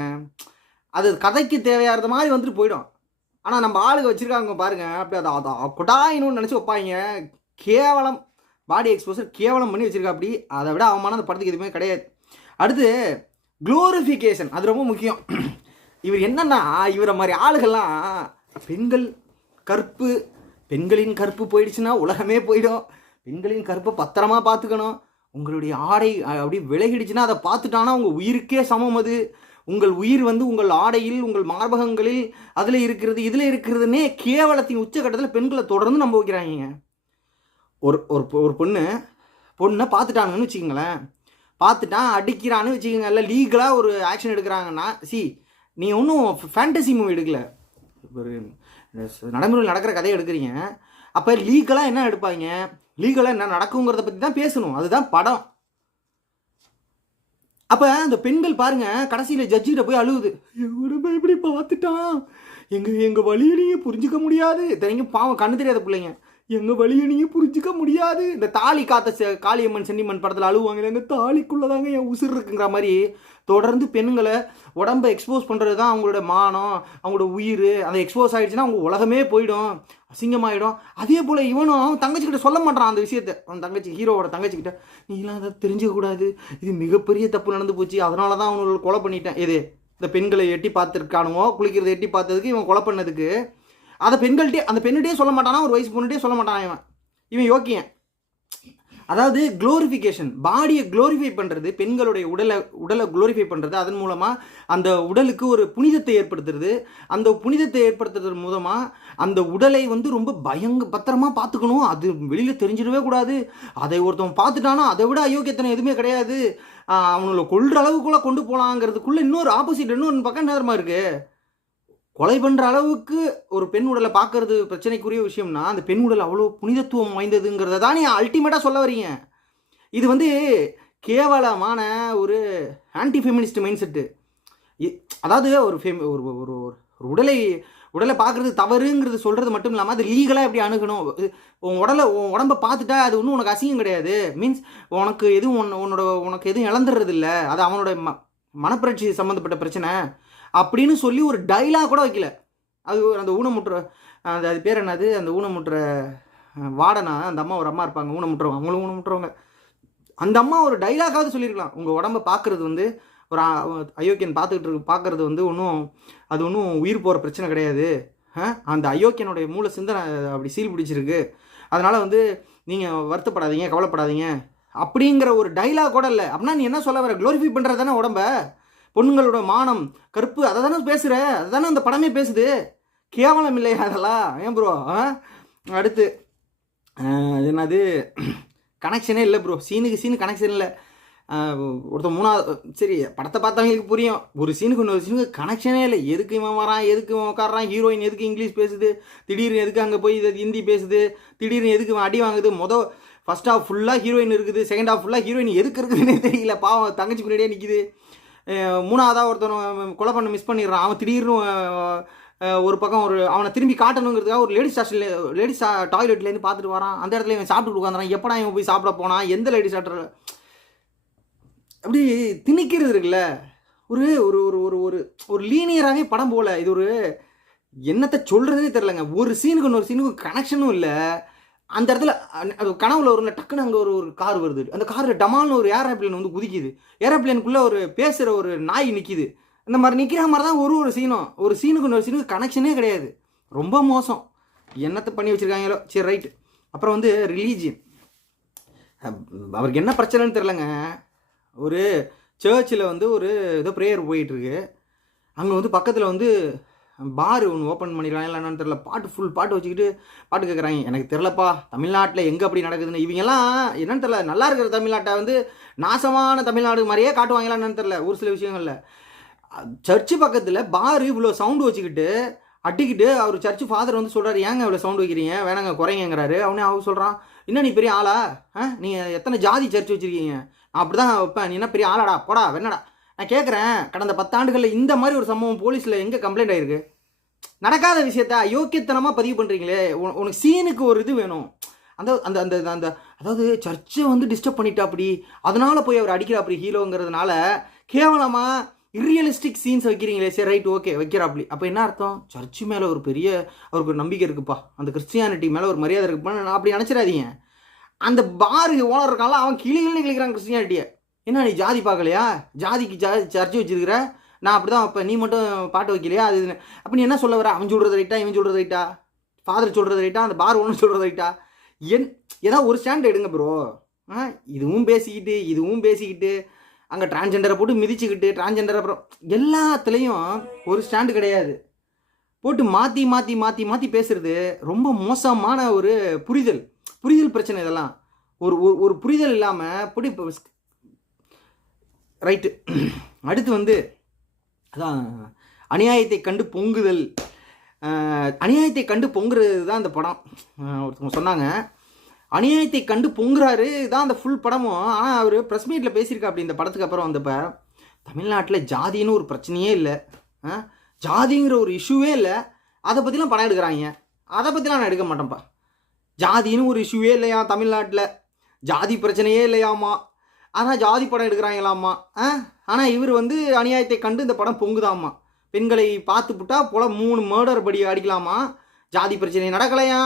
அது கதைக்கு தேவையாகிறது மாதிரி வந்துட்டு போயிடும். ஆனால் நம்ம ஆளுங்க வச்சுருக்காங்க பாருங்கள், அப்படி அதை கொட்டாயினும்னு நினச்சி வைப்பாங்க. கேவலம். பாடி எக்ஸ்போசர் கேவலம் பண்ணி வச்சுருக்கா அப்படி. அதை விட அவமான அந்த படத்துக்கு எதுவுமே கிடையாது. அடுத்து க்ளோரிஃபிகேஷன், அது ரொம்ப முக்கியம். இவர் என்னன்னா, இவரை மாதிரி ஆளுகள்லாம் பெண்கள் கற்பு, பெண்களின் கற்பு போயிடுச்சுன்னா உலகமே போயிடும், பெண்களின் கற்பை பத்திரமா பார்த்துக்கணும், உங்களுடைய ஆடை அப்படி விலகிடுச்சுன்னா அதை பார்த்துட்டானா உங்கள் உயிருக்கே சமம், அது உங்கள் உயிர் வந்து உங்கள் ஆடையில், உங்கள் மார்பகங்களில், அதில் இருக்கிறது இதில் இருக்கிறதுனே கேவலத்தின் உச்சக்கட்டத்தில் பெண்களை தொடர்ந்து நம்ப வைக்கிறாங்க. ஒரு பொண்ணை பார்த்துட்டானுங்கன்னு வச்சுக்கோங்களேன், பார்த்துட்டான் அடிக்கிறான்னு வச்சுக்கோங்க, இல்லை லீகலாக ஒரு ஆக்ஷன் எடுக்கிறாங்கன்னா, நீ ஒன்றும் ஃபேண்டசி மூவி எடுக்கல, ஒரு நடைமுறையில் நடக்கிற கதையை எடுக்கிறீங்க. அப்போ லீகலாக என்ன எடுப்பாங்க, லீகலாக என்ன நடக்குங்கிறத பற்றி தான் பேசணும், அதுதான் படம். அப்போ அந்த பெண்கள் பாருங்க கடைசியில் ஜட்ஜிகிட்ட போய் அழுகுது, உடம்பு இப்படி பார்த்துட்டான், எங்கள் வழியை நீங்கள் புரிஞ்சிக்க முடியாது. தெரியும் பாவம், கண்ணு தெரியாத பிள்ளைங்க, எங்கள் வழியை நீங்கள் புரிஞ்சிக்க முடியாது. இந்த தாலி காத்த காளியம்மன் சென்னிமன் படத்தில் அழுவாங்க, எங்கள் தாலிக்குள்ளதாங்க என் உசுர் இருக்குங்கிற மாதிரி தொடர்ந்து பெண்களை உடம்பை எக்ஸ்போஸ் பண்ணுறது தான் அவங்களோட மானம், அவங்களோட உயிர். அந்த எக்ஸ்போஸ் ஆகிடுச்சுன்னா அவங்க உலகமே போயிடும், அசிங்கமாயிடும். அதே போல் இவனும் தங்கச்சிக்கிட்ட சொல்ல மாட்டான் அந்த விஷயத்தை. அவன் தங்கச்சி, ஹீரோவோட தங்கச்சிக்கிட்ட, நீலாம் அதை தெரிஞ்சுக்கக்கூடாது, இது மிகப்பெரிய தப்பு நடந்து போச்சு, அதனால தான் அவனோட கொலை பண்ணிட்டேன். இது இந்த பெண்களை எட்டி பார்த்துருக்கானுவோ, குளிக்கிறத எட்டி பார்த்ததுக்கு இவன் கொலை பண்ணதுக்கு அதை அந்த பெண்ணிட்டே சொல்ல மாட்டானா, ஒரு வயசு பொண்ணுகிட்டே சொல்ல மாட்டான். இவன் யோக்கியன். அதாவது க்ளோரிஃபிகேஷன், பாடியை க்ளோரிஃபை பண்ணுறது, பெண்களுடைய உடலை க்ளோரிஃபை பண்ணுறது, அதன் மூலமாக அந்த உடலுக்கு ஒரு புனிதத்தை ஏற்படுத்துறது. அந்த புனிதத்தை ஏற்படுத்துறது மூலமாக அந்த உடலை வந்து ரொம்ப பத்திரமாக பார்த்துக்கணும், அது வெளியில் தெரிஞ்சிடவே கூடாது. அதை ஒருத்தவன் பார்த்துட்டானா அதை விட அயோக்கியத்தனை எதுவுமே கிடையாது, அவங்கள கொள்கிற அளவுக்குள்ளே கொண்டு போகலாங்கிறதுக்குள்ளே இன்னொரு ஆப்போசிட் இன்னொரு பக்கம் நேரமாக இருக்குது. கொலை பண்ணுற அளவுக்கு ஒரு பெண் உடலை பார்க்கறது பிரச்சனைக்குரிய விஷயம்னா, அந்த பெண் உடல் அவ்வளோ புனிதத்துவம் வாய்ந்ததுங்கிறத தான் நீ அல்டிமேட்டாக சொல்ல வரீங்க. இது வந்து கேவலமான ஒரு ஆன்டி ஃபெமினிஸ்ட் மைண்ட் செட்டு. அதாவது ஒரு உடலை பார்க்குறது தவறுங்கிறது சொல்கிறது மட்டும் இல்லாமல் அது லீகலாக எப்படி அணுகணும், உன் உடம்பை பார்த்துட்டா அது ஒன்றும் உனக்கு அசிங்கம் கிடையாது, மீன்ஸ் உனக்கு எதுவும் உனக்கு எதுவும் இழந்துடுறது இல்லை, அது அவனோட மனப்பிரட்சி சம்மந்தப்பட்ட பிரச்சனை அப்படின்னு சொல்லி ஒரு டைலாக் கூட வைக்கல. அது அந்த ஊனமுற்ற அது பேர் என்னது, அந்த ஊனமுற்ற வாடனா அந்த அம்மா, ஒரு அம்மா இருப்பாங்க ஊனமுற்றவங்க, அவங்களும் ஊனமுற்றவங்க, அந்த அம்மா ஒரு டைலாக்காவது சொல்லியிருக்கலாம். உங்கள் உடம்பை பார்க்குறது வந்து ஒரு அயோக்கியன் பார்க்குறது வந்து ஒன்றும் உயிர் போகிற பிரச்சனை கிடையாது, அந்த அயோக்கியனுடைய மூளை சிந்தனை அப்படி சீல் பிடிச்சிருக்கு, அதனால் வந்து நீங்கள் வருத்தப்படாதீங்க, கவலைப்படாதீங்க அப்படிங்கிற ஒரு டைலாக் கூட இல்லை. அப்படின்னா நீ என்ன சொல்ல வர, க்ளோரிஃபை பண்ணுறது தானே உடம்பை, பொண்ணுங்களோட மானம் கற்பு அதை தானே பேசுகிற, அதை தானே அந்த படமே பேசுது. கேவலம் இல்லையா அதெல்லாம்? ஏன் ப்ரோ? அடுத்து என்னது, கனெக்ஷனே இல்லை ப்ரோ, சீனு கனெக்ஷன் இல்லை. ஒருத்தர் மூணாவது, சரி படத்தை பார்த்தவங்களுக்கு புரியும், ஒரு சீனுக்கு இன்னொரு சீனுக்கு கனெக்ஷனே இல்லை. எதுக்கு இவன் வரான், எதுக்கு இவன் உட்காடுறான், ஹீரோயின் எதுக்கு இங்கிலீஷ் பேசுது, திடீர்னு எதுக்கு அங்கே போய் இது ஹிந்தி பேசுது, திடீர்னு எதுக்கு இவன் அடி வாங்குது, ஃபர்ஸ்ட் ஹாஃப் ஃபுல்லாக ஹீரோயின் இருக்குது, செகண்ட் ஹாஃப் ஃபுல்லாக ஹீரோயின் எதுக்கு இருக்குதுன்னே தெரியல, பாவம் தங்கச்சி முன்னாடியே நிற்கிது. மூணாவதாக ஒருத்தன் கொலை பண்ண மிஸ் பண்ணிடுறான், அவன் திடீர்னு ஒரு பக்கம் அவனை திரும்பி காட்டணுங்கிறதுக்காக ஒரு லேடிஸ் டாய்லெட்லேருந்து பார்த்துட்டு வரான், அந்த இடத்துல இவன் சாப்பிட்டு உட்காந்துறான். எப்படா இவன் போய் சாப்பிட போனான், எந்த லேடிஸ் டாக்டர் அப்படி திணிக்கிறது இருக்குல்ல, ஒரு ஒரு ஒரு ஒரு ஒரு லீனியராகவே படம் போல. இது ஒரு என்னத்தை சொல்கிறதே தெரிலங்க. ஒரு சீனுக்கு இன்னொரு சீனுக்கு கனெக்ஷனும் இல்லை. அந்த இடத்துல கனவுல ஒரு டக்குன்னு அங்கே ஒரு கார் வருது, அந்த காரில் டமால்னு ஒரு ஏரோப்ளேன் வந்து குதிக்குது, ஏரோப்ளேனுக்குள்ளே ஒரு பேசுகிற ஒரு நாய் நிற்கிது. இந்த மாதிரி நிற்கிற மாதிரி தான் ஒரு சீனுக்கு இன்னொரு சீனுக்கு கனெக்ஷனே கிடையாது. ரொம்ப மோசம், என்னத்தை பண்ணி வச்சுருக்காங்களோ. சரி ரைட்டு. அப்புறம் வந்து ரிலீஜியன், அவருக்கு என்ன பிரச்சனைன்னு தெரிலங்க. ஒரு சர்ச்சில் வந்து ஒரு ஏதோ ப்ரேயர் போயிட்டுருக்கு. அங்கே வந்து பக்கத்தில் வந்து பார் ஒன்று ஓப்பன் பண்ணிடுறாங்க இல்லை என்னன்னு தெரில. ஃபுல் பாட்டு வச்சுக்கிட்டு பாட்டு கேட்குறாங்க. எனக்கு தெரிலப்பா தமிழ்நாட்டில் எங்கே அப்படி நடக்குதுன்னு. இவங்கெல்லாம் என்னன்னு தெரில, நல்லா இருக்கிற தமிழ்நாட்டை வந்து நாசமான தமிழ்நாடு மாதிரியே காட்டுவாங்களா என்னன்னு தெரில ஒரு சில விஷயங்களில். சர்ச்சு பக்கத்தில் பார் இவ்வளோ சவுண்டு வச்சுக்கிட்டு அட்டிக்கிட்டு அவர் சர்ச்சு ஃபாதர் வந்து சொல்கிறாரு, ஏங்க இவ்வளோ சவுண்டு வைக்கிறீங்க, வேணாங்க குறைங்கிறாரு. அவனே அவர் சொல்கிறான், என்ன நீ பெரிய ஆளா, நீங்கள் எத்தனை ஜாதி சர்ச் வச்சுருக்கீங்க, நான் அப்படி தான் வைப்பேன், நீ என்ன பெரிய ஆளாடா, போடா வெண்ணடா. நான் கேட்குறேன், கடந்த 10 ஆண்டுகளில் இந்த மாதிரி ஒரு சம்பவம் போலீஸில் எங்கே கம்ப்ளைண்ட் ஆகிருக்கு? நடக்காத விஷயத்த அயோக்கியத்தனமாக பதிவு பண்ணுறீங்களே. உனக்கு சீனுக்கு ஒரு இது வேணும். அந்த அந்த அந்த அந்த அதாவது சர்ச்சை வந்து டிஸ்டர்ப் பண்ணிட்டா அப்படி, அதனால் போய் அவர் அடிக்கிறா அப்படி ஹீரோங்கிறதுனால கேவலமாக இர்ரியலிஸ்டிக் சீன்ஸ் வைக்கிறீங்களே. சரி ரைட் ஓகே வைக்கிறாப்படி. அப்போ என்ன அர்த்தம்? சர்ச்சு மேலே ஒரு பெரிய அவருக்கு ஒரு நம்பிக்கை இருக்குப்பா, அந்த கிறிஸ்டியானிட்டி மேலே ஒரு மரியாதை இருக்குப்பா அப்படி நினச்சிடாதீங்க. அந்த பாரு ஓனர் இருக்கான்ல, அவன் கிளிகள்னு கிளிக்கிறான் கிறிஸ்டியானிட்டியை. என்ன நீ ஜாதி பார்க்கலையா, ஜாதிக்கு சர்ச்சு வச்சுருக்கிற, நான் அப்படி தான் வைப்பேன், நீ மட்டும் பாட்டு வைக்கலையா அது அப்போ நீ என்ன சொல்ல வர? அவன் சொல்கிறது ரைட்டா, இவன் சொல்கிறது ரைட்டா, ஃபாதர் சொல்கிறது ரைட்டா, அந்த பார் ஒன்று சொல்கிறது ரைட்டா? ஏதாவது ஒரு ஸ்டாண்ட் எடுங்க ப்ரோ. இதுவும் பேசிக்கிட்டு அங்கே டிரான்ஜெண்டரை போட்டு மிதிச்சுக்கிட்டு டிரான்ஜெண்டர் அப்புறம் எல்லாத்துலேயும் ஒரு ஸ்டாண்டு கிடையாது. போட்டு மாற்றி மாற்றி மாற்றி மாற்றி பேசுகிறது ரொம்ப மோசமான ஒரு புரிதல் பிரச்சனை. இதெல்லாம் ஒரு ஒரு புரிதல் இல்லாமல் இப்படி ரைட்டு. அடுத்து வந்து அதான் அநியாயத்தை கண்டு பொங்குதல். அநியாயத்தை கண்டு பொங்குறது தான் அந்த படம். ஒருத்தவங்க சொன்னாங்க அநியாயத்தை கண்டு பொங்குறாரு தான் அந்த ஃபுல் படமும். ஆனால் அவர் ப்ரெஸ் மீட்டில் பேசியிருக்கா அப்படி இந்த படத்துக்கு அப்புறம் வந்தப்போ, தமிழ்நாட்டில் ஜாதின்னு ஒரு பிரச்சனையே இல்லை, ஜாதிங்கிற ஒரு இஷ்யூவே இல்லை, அதை பற்றிலாம் படம் எடுக்கிறாங்க. அதை பற்றிலாம் நான் எடுக்க மாட்டேன்ப்பா. ஜாதின்னு ஒரு இஷ்யூவே இல்லையா தமிழ்நாட்டில், ஜாதி பிரச்சனையே இல்லையாமா, ஆனால் ஜாதி படம் எடுக்கிறாங்களாம்மா. ஆனால் இவர் வந்து அநியாயத்தை கண்டு இந்த படம் பொங்குதாம்மா. பெண்களை பார்த்து விட்டா போல 3 மர்டர் படி அடிக்கலாமா, ஜாதி பிரச்சனை நடக்கலையா.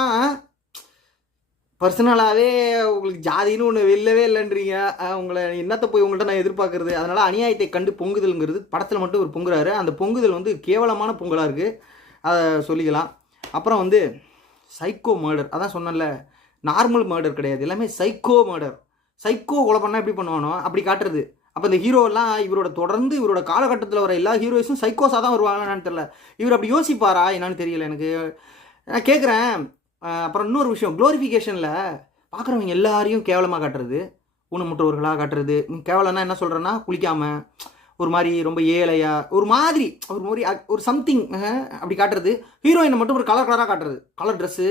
பர்சனலாகவே உங்களுக்கு ஜாதின்னு ஒன்று இல்லவே இல்லைன்றீங்க. உங்களை என்னத்தை போய் உங்கள்கிட்ட நான் எதிர்பார்க்குறது. அதனால் அநியாயத்தை கண்டு பொங்குதல்ங்கிறது படத்தில் மட்டும் ஒரு பொங்குறாரு. அந்த பொங்குதல் வந்து கேவலமான பொங்கலாக இருக்குது, அதை சொல்லிக்கலாம். அப்புறம் வந்து சைக்கோ மர்டர், அதான் சொன்னல, நார்மல் மர்டர் கிடையாது, எல்லாமே சைக்கோ மர்டர். சைக்கோ கொலை பண்ணால் எப்படி பண்ணுவானோ அப்படி காட்டுறது. அப்போ இந்த ஹீரோலாம் இவரோட காலகட்டத்தில் வர எல்லா ஹீரோஸும் சைக்கோஸாக தான் வருவாங்கன்னு தெரியல. இவர் அப்படி யோசிப்பாரா என்னன்னு தெரியல எனக்கு. நான் கேட்குறேன். அப்புறம் இன்னொரு விஷயம், க்ளோரிஃபிகேஷனில் பார்க்குறவங்க எல்லாரையும் கேவலமாக காட்டுறது, ஊனமுற்றவர்களாக காட்டுறது. கேவலம்னா என்ன சொல்கிறேன்னா, குளிக்காமல் ஒரு மாதிரி ரொம்ப ஏழையாக ஒரு மாதிரி ஒரு சம்திங் அப்படி காட்டுறது. ஹீரோயினை மட்டும் ஒரு கலராக காட்டுறது, கலர் ட்ரெஸ்ஸு,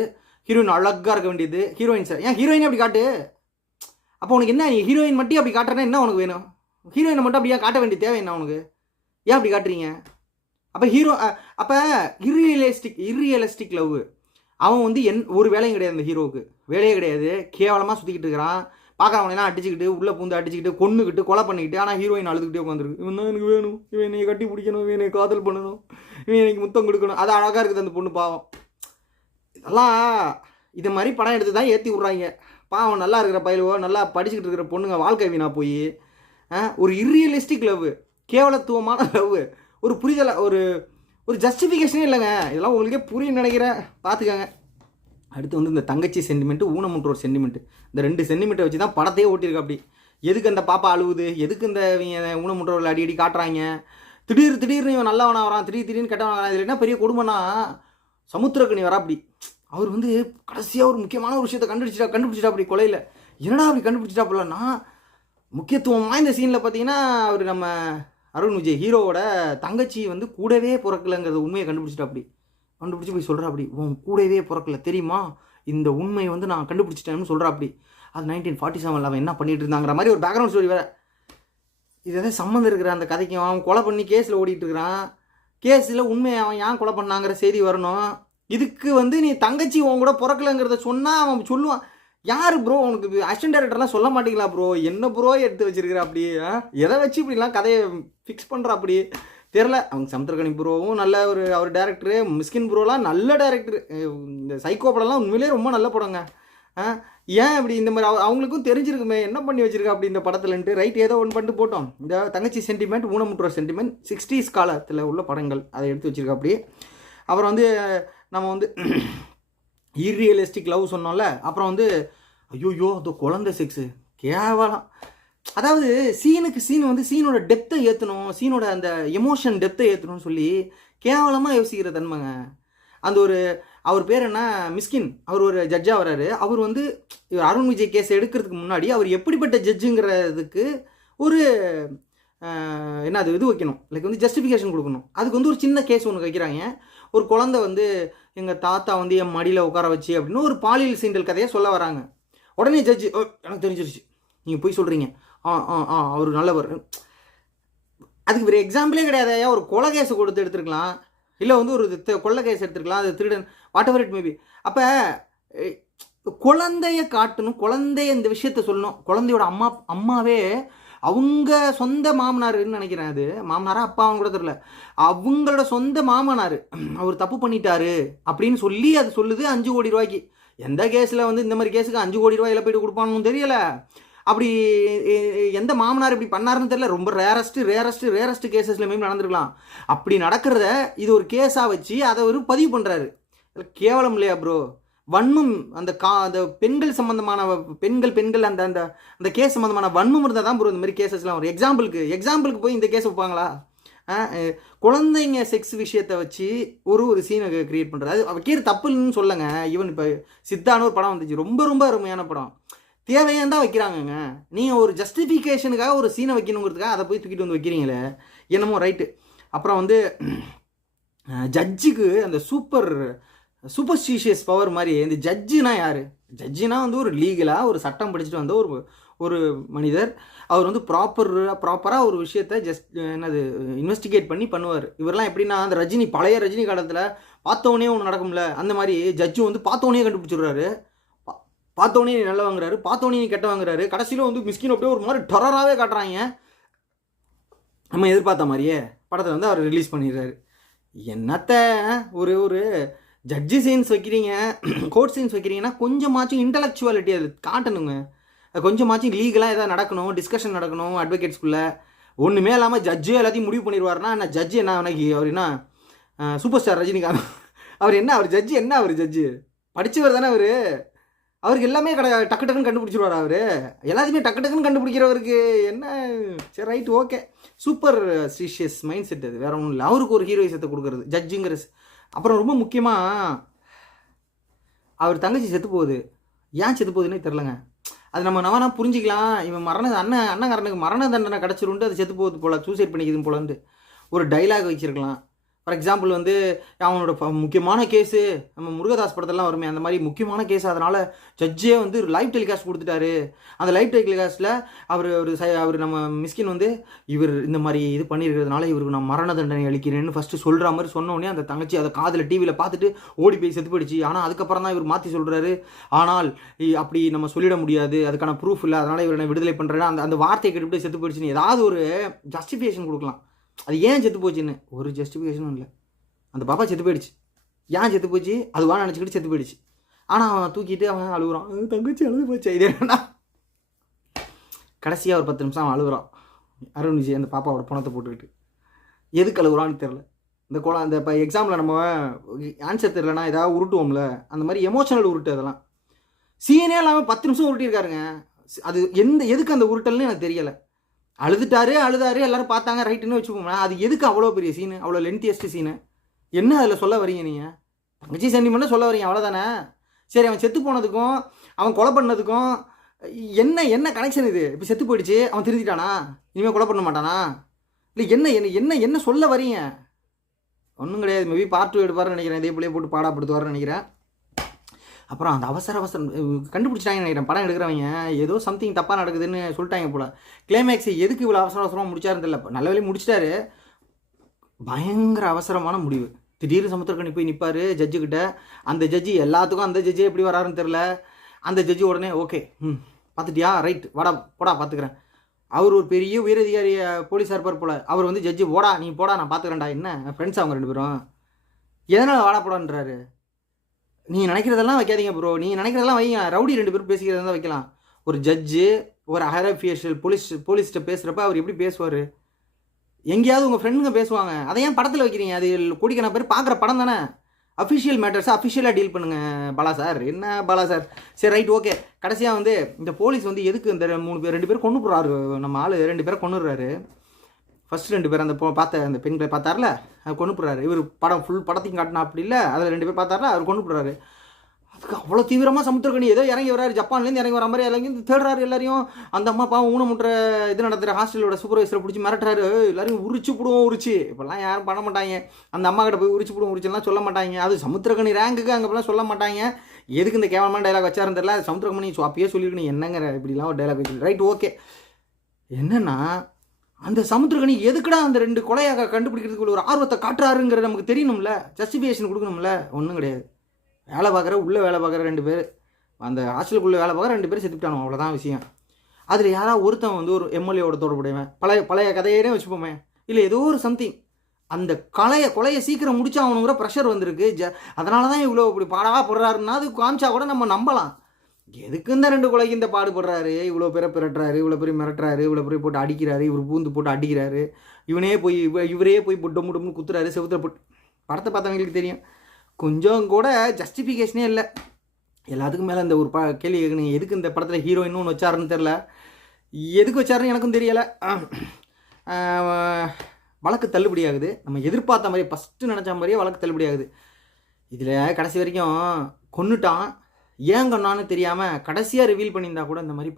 ஹீரோயின் அழகாக இருக்க வேண்டியது. ஹீரோயின் சார் ஏன் ஹீரோயினே அப்படி காட்டு? அப்போ உனக்கு என்ன, ஹீரோயின் மட்டும் அப்படி காட்டுறேன்னா என்ன உனக்கு வேணும்? ஹீரோயினை மட்டும் அப்படியே காட்ட வேண்டிய தேவை என்ன உனக்கு? ஏன் அப்படி காட்டுறீங்க? அப்போ இர்ரியலிஸ்டிக் லவ். அவன் வந்து ஒரு வேலையும் கிடையாது, அந்த ஹீரோவுக்கு வேலையே கிடையாது, கேவலமாக சுற்றிக்கிட்டு இருக்கிறான். பார்க்குறவனெல்லாம் அடிச்சுக்கிட்டு உள்ளே பூந்து அடிச்சுக்கிட்டு கொன்னுக்கிட்டு கொலை பண்ணிக்கிட்டு. ஆனால் ஹீரோயின் அழுதுகிட்டே உட்காந்துருக்கு, இவன் தான் எனக்கு வேணும், இவன் என்னை கட்டி பிடிக்கணும், இவன் என்னை காதல் பண்ணணும், இவன் எனக்கு முத்தம் கொடுக்கணும். அது அழகாக இருக்குது அந்த பொண்ணு பாவம். இதெல்லாம் இது மாதிரி படம் எடுத்து தான் ஏற்றி விட்றாங்க. பாவம் நல்லா இருக்கிற பயிலுவோ நல்லா படிச்சுக்கிட்டு இருக்கிற பொண்ணுங்க வாழ்க்கை வீணா போய் ஒரு இர்ரியலிஸ்டிக் லவ், கேவலத்துவமான லவ், ஒரு புரிதலை ஒரு ஜஸ்டிஃபிகேஷனே இல்லைங்க. இதெல்லாம் உங்களுக்கே புரியும் நினைக்கிறேன், பார்த்துக்கங்க. அடுத்து வந்து இந்த தங்கச்சி சென்டிமெண்ட்டு, ஊனமுற்றோர் சென்டிமெண்ட்டு, இந்த 2 சென்டிமெண்ட்டை வச்சு தான் படத்தையே ஓட்டியிருக்கு. அப்படி எதுக்கு அந்த பாப்பா அழுவுது, எதுக்கு இந்த ஊனமுற்றோர்கள் அடி காட்டுறாங்க, திடீர்னு இவன் நல்லவனா வரான், திடீர்னு கெட்டவனா வரான். இதில் என்ன பெரிய கொடுமைனா, சமுத்திரக்கனி வரா அப்படி. அவர் வந்து கடைசியாக ஒரு முக்கியமான ஒரு விஷயத்தை கண்டுபிடிச்சிட்டா அப்படி கொலையில். என்னடா அப்படி கண்டுபிடிச்சிட்டா போலன்னா, முக்கியத்துவம் வாய்ந்த சீனில் பார்த்தீங்கன்னா அவர் நம்ம அருண் விஜய் ஹீரோவோட தங்கச்சி வந்து கூடவே பிறக்கலைங்கிறத உண்மையை கண்டுபிடிச்சி போய் சொல்கிறா அப்படி, உன் கூடவே பிறக்கல தெரியுமா, இந்த உண்மையை வந்து நான் கண்டுபிடிச்சிட்டேன்னு சொல்கிறா அப்படி. அது 1947 அவன் என்ன பண்ணிட்டு இருந்தாங்கிற மாதிரி ஒரு பேக்ரவுண்ட் ஸ்டோரி வேறு. இது எதாவது சம்மந்தம் இருக்கிற அந்த கதைக்கும். அவன் கொலை பண்ணி கேஸில் ஓடிட்டு இருக்கிறான், கேஸில் உண்மையை அவன் ஏன் கொலை பண்ணாங்கிற செய்தி வரணும். இதுக்கு வந்து நீ தங்கச்சி உன் கூட பிறக்கலைங்கிறத சொன்னால் அவன் சொல்லுவான். யார் ப்ரோ உனக்கு அசிஸ்டன்ட் டைரக்டர்லாம் சொல்ல மாட்டீங்களா ப்ரோ, என்ன ப்ரோ எடுத்து வச்சிருக்கிற அப்படி, எதை வச்சு இப்படிலாம் கதையை ஃபிக்ஸ் பண்ணுற அப்படி தெரில. அவங்க சமுத்திரக்கனி ப்ரோவும் நல்ல அவர் டேரக்டரு, மிஸ்கின் ப்ரோலாம் நல்ல டேரக்டரு. இந்த சைக்கோ படம்லாம் உண்மையிலே ரொம்ப நல்ல படங்க. ஏன் இப்படி இந்த மாதிரி அவங்களுக்கும் தெரிஞ்சிருக்குமே என்ன பண்ணி வச்சிருக்கா அப்படி இந்த படத்துலன்ட்டு. ரைட் ஏதோ ஒன்று பண்ணிட்டு போட்டோம். இந்த தங்கச்சி சென்டிமெண்ட், ஊனமுற்றோர் சென்டிமெண்ட் 60s காலத்தில் உள்ள படங்கள் அதை எடுத்து வச்சிருக்கா அப்படி. அப்புறம் வந்து நம்ம வந்து இர்ரியலிஸ்டிக் லவ் சொன்னோம்ல. அப்புறம் வந்து ஐயோயோ அது குழந்தை செக்ஸு கேவலம். அதாவது சீனுக்கு சீன் வந்து சீனோட டெப்த்தை ஏற்றணும், சீனோட அந்த எமோஷன் டெப்த்தை ஏற்றணும்னு சொல்லி கேவலமாக யோசிக்கிற தன்மைங்க. அந்த ஒரு அவர் பேர் என்ன, மிஸ்கின், அவர் ஒரு ஜட்ஜாக வர்றாரு. அவர் வந்து இவர் அருண் விஜய் கேஸ் எடுக்கிறதுக்கு முன்னாடி அவர் எப்படிப்பட்ட ஜட்ஜுங்கிறதுக்கு ஒரு என்ன இது வைக்கணும், லைக் வந்து ஜஸ்டிஃபிகேஷன் கொடுக்கணும். அதுக்கு வந்து ஒரு சின்ன கேஸ் ஒன்று வைக்கிறாங்க. ஒரு குழந்தை வந்து எங்கள் தாத்தா வந்து என் மடியில் உட்கார வச்சு அப்படின்னு ஒரு பாலியல் சீண்டல் கதையை சொல்ல வராங்க. உடனே ஜட்ஜு எனக்கு தெரிஞ்சிருச்சு, நீங்கள் போய் சொல்கிறீங்க, அவர் நல்லவர். அதுக்கு வேறு எக்ஸாம்பிளே கிடையாது. ஒரு கொலை கேஸை கொடுத்து எடுத்துருக்கலாம், இல்லை வந்து ஒரு கொள்ளை கேஸ் எடுத்துருக்கலாம், அது திருடன், வாட் எவர் இட் மேபி. அப்போ குழந்தைய காட்டணும், குழந்தைய இந்த விஷயத்த சொல்லணும். குழந்தையோட அம்மாவே அவங்க சொந்த மாமனாருன்னு நினைக்கிறேன், அது மாமனாரா அப்பாவும் கூட தெரியல, அவங்களோட சொந்த மாமனார் அவர் தப்பு பண்ணிட்டாரு அப்படின்னு சொல்லி அது சொல்லுது 5 கோடி ரூபாய்க்கு. எந்த கேஸில் வந்து இந்த மாதிரி கேஸுக்கு 5 கோடி ரூபாய் இழப்பீடு கொடுப்பான்னு தெரியல. அப்படி எந்த மாமனார் இப்படி பண்ணாருன்னு தெரியல. ரொம்ப ரேரஸ்ட் கேசஸ்ல மேம் நடந்துருக்கலாம். அப்படி நடக்கிறத இது ஒரு கேஸாக வச்சு அதை ஒரு பதிவு பண்ணுறாரு. கேவலம் இல்லையா ப்ரோ? வன்மம், அந்த அந்த பெண்கள் சம்மந்தமான பெண்கள் அந்த அந்த அந்த கேஸ் சம்மந்தமான வன்மம் இருந்தால் தான் ப்ரோ இந்த மாதிரி கேசஸ்லாம் வரும். எக்ஸாம்பிளுக்கு போய் இந்த கேஸ் வைப்பாங்களா? குழந்தைங்க செக்ஸ் விஷயத்தை வச்சு ஒரு சீனை கிரியேட் பண்ணுறது, அது வைக்கிற தப்புன்னு சொல்லுங்க. ஈவன் இப்போ சித்தான ஒரு படம் வந்துச்சு, ரொம்ப அருமையான படம். தேவையான் தான் வைக்கிறாங்கங்க. நீங்கள் ஒரு ஜஸ்டிஃபிகேஷனுக்காக ஒரு சீனை வைக்கணுங்கிறதுக்காக அதை போய் தூக்கிட்டு வந்து வைக்கிறீங்களே, என்னமோ ரைட்டு. அப்புறம் வந்து ஜட்ஜுக்கு அந்த சூப்பர்ஸ்டிஷியஸ் பவர் மாதிரி. இந்த ஜட்ஜுனா யார்? ஜட்ஜுனா வந்து ஒரு லீகலாக ஒரு சட்டம் படிச்சுட்டு வந்த ஒரு மனிதர். அவர் வந்து ப்ராப்பராக ஒரு விஷயத்தை என்னது இன்வெஸ்டிகேட் பண்ணுவார். இவரெல்லாம் எப்படின்னா, அந்த பழைய ரஜினி காலத்தில் பார்த்தவொடனே ஒன்று நடக்கும்ல, அந்த மாதிரி ஜட்ஜு வந்து பார்த்தவொடனே கண்டுபிடிச்சிடுறாரு. பார்த்தவொடனே நீ நல்ல வாங்குறாரு, பார்த்தவொடனே நீ கெட்ட வாங்குறாரு. கடைசியில் வந்து மிஸ்கின் அப்படியே ஒரு மாதிரி டொரராகவே காட்டுறாங்க. நம்ம எதிர்பார்த்த மாதிரியே படத்தை வந்து அவர் ரிலீஸ் பண்ணிடுறாரு. என்னத்த ஒரு ஜட்ஜி சீன்ஸ் வைக்கிறீங்க, கோர்ட் சீன்ஸ் வைக்கிறீங்கன்னா கொஞ்சமாச்சும் இன்டலெக்சுவாலிட்டி அது காட்டணுங்க. கொஞ்சமாச்சும் லீகலாக எதாவது நடக்கணும், டிஸ்கஷன் நடக்கணும் அட்வொகேட்ஸ்குள்ளே. ஒன்றுமே இல்லாமல் ஜட்ஜே எல்லாத்தையும் முடிவு பண்ணிடுவார்னா என்ன ஜட்ஜு என்ன அவனுக்கு? அவர் என்ன சூப்பர் ஸ்டார் ரஜினிகாந்த்? அவர் என்ன, அவர் ஜட்ஜு என்ன? அவர் ஜட்ஜு படித்தவர் தானே அவர். அவருக்கு எல்லாமே டக்கு டக்குன்னு கண்டுபிடிச்சிருவார். அவர் எல்லாத்தையுமே டக்குன்னு கண்டுபிடிக்கிறவருக்கு என்ன? சரி right, okay, superstitious mind set அது, வேற ஒன்றும் இல்லை. அவருக்கு ஒரு ஹீரோயிசத்தை கொடுக்குறது ஜட்ஜுங்கிற. அப்புறம் ரொம்ப முக்கியமாக அவர் தங்கச்சி செத்து போகுது. ஏன் செத்து போகுதுன்னே தெரிலங்க. அது நம்ம புரிஞ்சிக்கலாம். இவன் அண்ணங்காரனுக்கு மரண தண்டனை கிடச்சிருன்ட்டு அது செத்து போகுது போல், சூசைட் பண்ணிக்குது போலன்ட்டு ஒரு டைலாக் வச்சுருக்கலாம். ஃபார் எக்ஸாம்பிள் வந்து அவனோட முக்கியமான கேஸு, நம்ம முருகதாஸ் படத்தெல்லாம் வருமே, அந்த மாதிரி முக்கியமான கேஸ். அதனால் ஜட்ஜே வந்து லைவ் டெலிகாஸ்ட் கொடுத்துட்டாரு. அந்த லைவ் டெலிகாஸ்ட்டில் அவர் நம்ம மிஸ்கின் வந்து இவர் இந்த மாதிரி இது பண்ணியிருக்கிறதுனால இவருக்கு நான் மரண தண்டனை அளிக்கிறேன்னு ஃபஸ்ட்டு சொல்கிற மாதிரி சொன்னோடனே அந்த தங்கச்சி அதை காதில் டிவியில் பார்த்துட்டு ஓடி போய் செத்து போயிடுச்சு. ஆனால் அதுக்கப்புறம் தான் இவர் மாற்றி சொல்கிறாரு, ஆனால் அப்படி நம்ம சொல்லிட முடியாது, அதுக்கான ப்ரூஃப் இல்லை, அதனால் இவர் நான் விடுதலை பண்ணுறேன்னா அந்த வார்த்தையை கட்டுப்பட்டு செத்து போயிடுச்சுன்னு ஏதாவது ஒரு ஜஸ்டிஃபிகேஷன் கொடுக்கலாம். அது ஏன் செத்து போச்சுன்னு ஒரு ஜஸ்டிஃபிகேஷனும் இல்லை. அந்த பாப்பா செத்து போயிடுச்சு, ஏன் செத்து போச்சு அதுவாக நினச்சிக்கிட்டு செத்து போயிடுச்சு. ஆனால் அவன் தூக்கிட்டு அவன் அழுகுறான், தங்கச்சி அழுது போச்சு. இது என்னன்னா கடைசியாக ஒரு 10 நிமிஷம் அவன் அழுகுறான், அருண் விஜய் அந்த பாப்பாவோட பணத்தை போட்டுக்கிட்டு. எதுக்கு அழுகுறான்னு தெரில. இந்த இப்போ எக்ஸாமில் நம்ம ஆன்சர் தெரிலனா ஏதாவது உருட்டுவோம்ல, அந்த மாதிரி எமோஷனல் உருட்டு. அதெல்லாம் சீனே இல்லாமல் 10 நிமிஷம் உருட்டியிருக்காருங்க. அது எதுக்கு அந்த உருட்டல்னு எனக்கு தெரியலை. அழுதாரு, எல்லாரும் பார்த்தாங்க, ரைட்டுன்னு வச்சுக்கோங்க. அது எதுக்கு அவ்வளோ பெரிய சீனு, அவ்வளோ லென்த்தியஸ்ட் சீனு? என்ன அதில் சொல்ல வரீங்க நீங்கள்? தங்கச்சி சென்டிமெண்ட்டாக சொல்ல வரீங்க, அவ்வளோதானே? சரி, அவன் செத்து போனதுக்கும் அவன் கொலை பண்ணதுக்கும் என்ன கனெக்ஷன் இது? இப்போ செத்து போயிடுச்சு, அவன் திருந்திட்டானா? இனிமேல் கொலை பண்ண மாட்டானா? இல்லை என்ன சொல்ல வரீங்க? ஒன்றும் கிடையாது. மேபி பார்ட் 2 எடுப்பாருன்னு நினைக்கிறேன், இதே போலேயே போட்டு பாடாப்படுத்துவார்னு நினைக்கிறேன். அப்புறம் அந்த அவசரம் கண்டுபிடிச்சிட்டாங்கன்னு நினைக்கிறேன். படம் எடுக்கிறவங்க ஏதோ சம்திங் தப்பாக நடக்குதுன்னு சொல்லிட்டாங்க போல். கிளைமேக்ஸ் எதுக்கு இவ்வளோ அவசரமாக முடிச்சாருன்னு தெரியல. நல்ல வேலையை முடிச்சிட்டாரு. பயங்கர அவசரமான முடிவு. திடீர்னு சமுத்திரக்கணி போய் நிற்பார் ஜட்ஜுக்கிட்ட. அந்த ஜட்ஜி எல்லாத்துக்கும் அந்த ஜட்ஜே எப்படி வராருன்னு தெரில. அந்த ஜட்ஜி உடனே ஓகே, பார்த்துட்டியா, ரைட், போடா பார்த்துக்கிறேன். அவர் ஒரு பெரிய உயரதிகாரி போலீஸாக இருப்பார் போல். அவர் வந்து ஜட்ஜி நீ போடா நான் பார்த்துக்கிறேன்டா. என்ன ஃப்ரெண்ட்ஸ் அவங்க 2 பேரும், எதனால் வாடா போடான்றாரு? நீங்கள் நினைக்கிறதெல்லாம் வைக்காதீங்க ப்ரோ, நீங்கள் நினைக்கிறதெல்லாம் வைங்க. ரவுடி 2 பேரும் பேசிக்கிறதா தான் வைக்கலாம். ஒரு ஜட்ஜு ஒரு ஹையர் அஃபிஷியல் போலீஸ்கிட்ட பேசுகிறப்ப அவர் எப்படி பேசுவார்? எங்கேயாவது உங்கள் ஃப்ரெண்டுங்க பேசுவாங்க, அதை ஏன் படத்தில் வைக்கிறீங்க? அது கோடிக்கணக்கான பேர் பார்க்குற படம் தானே. அஃபிஷியல் மேட்டர்ஸை அஃபிஷியலாக டீல் பண்ணுங்கள் பாலா சார். என்ன பாலா சார், சரி ரைட் ஓகே. கடைசியாக வந்து இந்த போலீஸ் வந்து எதுக்கு இந்த 2 பேர் கொண்டு போகிறாரு, நம்ம ஆள் 2 பேரை கொண்டுடுறாரு. ஃபஸ்ட்டு 2 பேர் அந்த பார்த்த அந்த பெண்களை பார்த்தார்ல, அது கொண்டு போடுறாரு. இவர் ஃபுல் படத்தையும் காட்டினா அப்படி இல்லை, அதில் 2 பேர் பார்த்தார்ல, அவர் கொண்டு போடுறாரு. அதுக்கு அவ்வளோ தீவிரமாக சமுத்திரக்கணி ஏதோ இறங்கி வராரு, ஜப்பான்லேருந்து இறங்கி வர மாதிரி இறங்கி தேடுறாரு எல்லாரையும். அந்த அம்மா பாவம் ஊனமுட்டுற இது நடத்துகிற ஹாஸ்டலோட சூப்பர்வைசரை பிடிச்சி மிரட்டுறாரு. எல்லாரையும் உரிச்சு போடுவோம் உரிச்சு. இப்போல்லாம் யாரும் பண்ண மாட்டாங்க, அந்த அம்மா கிட்ட போய் உரிச்சு போடுவோம் உரிச்சுலாம் சொல்ல மாட்டாங்க. அது சமுத்திரக்கணி ரேங்குக்கு அங்கே போலாம் சொல்ல மாட்டாங்க. எதுக்கு இந்த கேவலமான டைலாக் வச்சாருன்னு தெரியல. சமுத்திரக்கணி அப்பயே சொல்லியிருக்கணும் என்னங்கிற இப்படிலாம் ஒரு டைலாக் வச்சு. Right okay. என்னன்னா அந்த சமுத்திரக்கணி எதுக்குடா அந்த 2 கொலையாக கண்டுபிடிக்கிறதுக்கு ஒரு ஆர்வத்தை காட்டுறாருங்கிறது நமக்கு தெரியணும்ல, ஜஸ்டிஃபிகேஷன் கொடுக்கணும்ல. ஒன்றும் கிடையாது. வேலை பார்க்குற உள்ளே வேலை பார்க்குற 2 பேர், அந்த ஹாஸ்டலுக்குள்ளே வேலை பார்க்குற 2 பேர் செத்துட்டானோ, அவ்வளோதான் விஷயம். அதில் யாராவது ஒருத்தன் வந்து ஒரு எம்எல்ஏவோட தொடர்புடையவன், பழைய கதையே வச்சுப்போமே, இல்லை ஏதோ ஒரு சம்திங், அந்த கொலையை சீக்கிரம் முடிச்சாகணுங்கிற ப்ரெஷர் வந்திருக்கு. அதனால தான் இவ்வளோ இப்படி பாடாப்படுறாருன்னா அது காமிச்சா கூட நம்ம நம்பலாம். எதுக்கு இந்த 2 கொலைக்கு இந்த பாடுபடுறாரு, இவ்வளோ பேரை பிரட்டுறாரு, இவ்வளோ பேர் மிரட்டுறாரு, இவ்வளோ பேர் போட்டு அடிக்கிறாரு, இவர் பூந்து போட்டு அடிக்கிறாரு, இவரே போய் டொம்னு குத்துறாரு செவுத்துல போட்டு. படத்தை பார்த்தவங்களுக்கு தெரியும். கொஞ்சம் கூட ஜஸ்டிஃபிகேஷனே இல்லை. எல்லாத்துக்கும் மேலே இந்த ஒரு கேள்வி கேட்கணும், எதுக்கு இந்த படத்தில் ஹீரோயின்னு ஒன்று வச்சாருன்னு தெரில, எதுக்கு வச்சாருன்னு எனக்கும் தெரியலை. வழக்கு தள்ளுபடி ஆகுது. நம்ம எதிர்பார்த்த மாதிரி ஃபஸ்ட்டு நினச்ச மாதிரியே வழக்கு தள்ளுபடி ஆகுது. இதில் கடைசி வரைக்கும் கொன்னுட்டான், ஏன் கொன்னான்னு தெரியாமல் கடைசியாக ரிவீல் பண்ணியிருந்தா கூட இந்த மாதிரி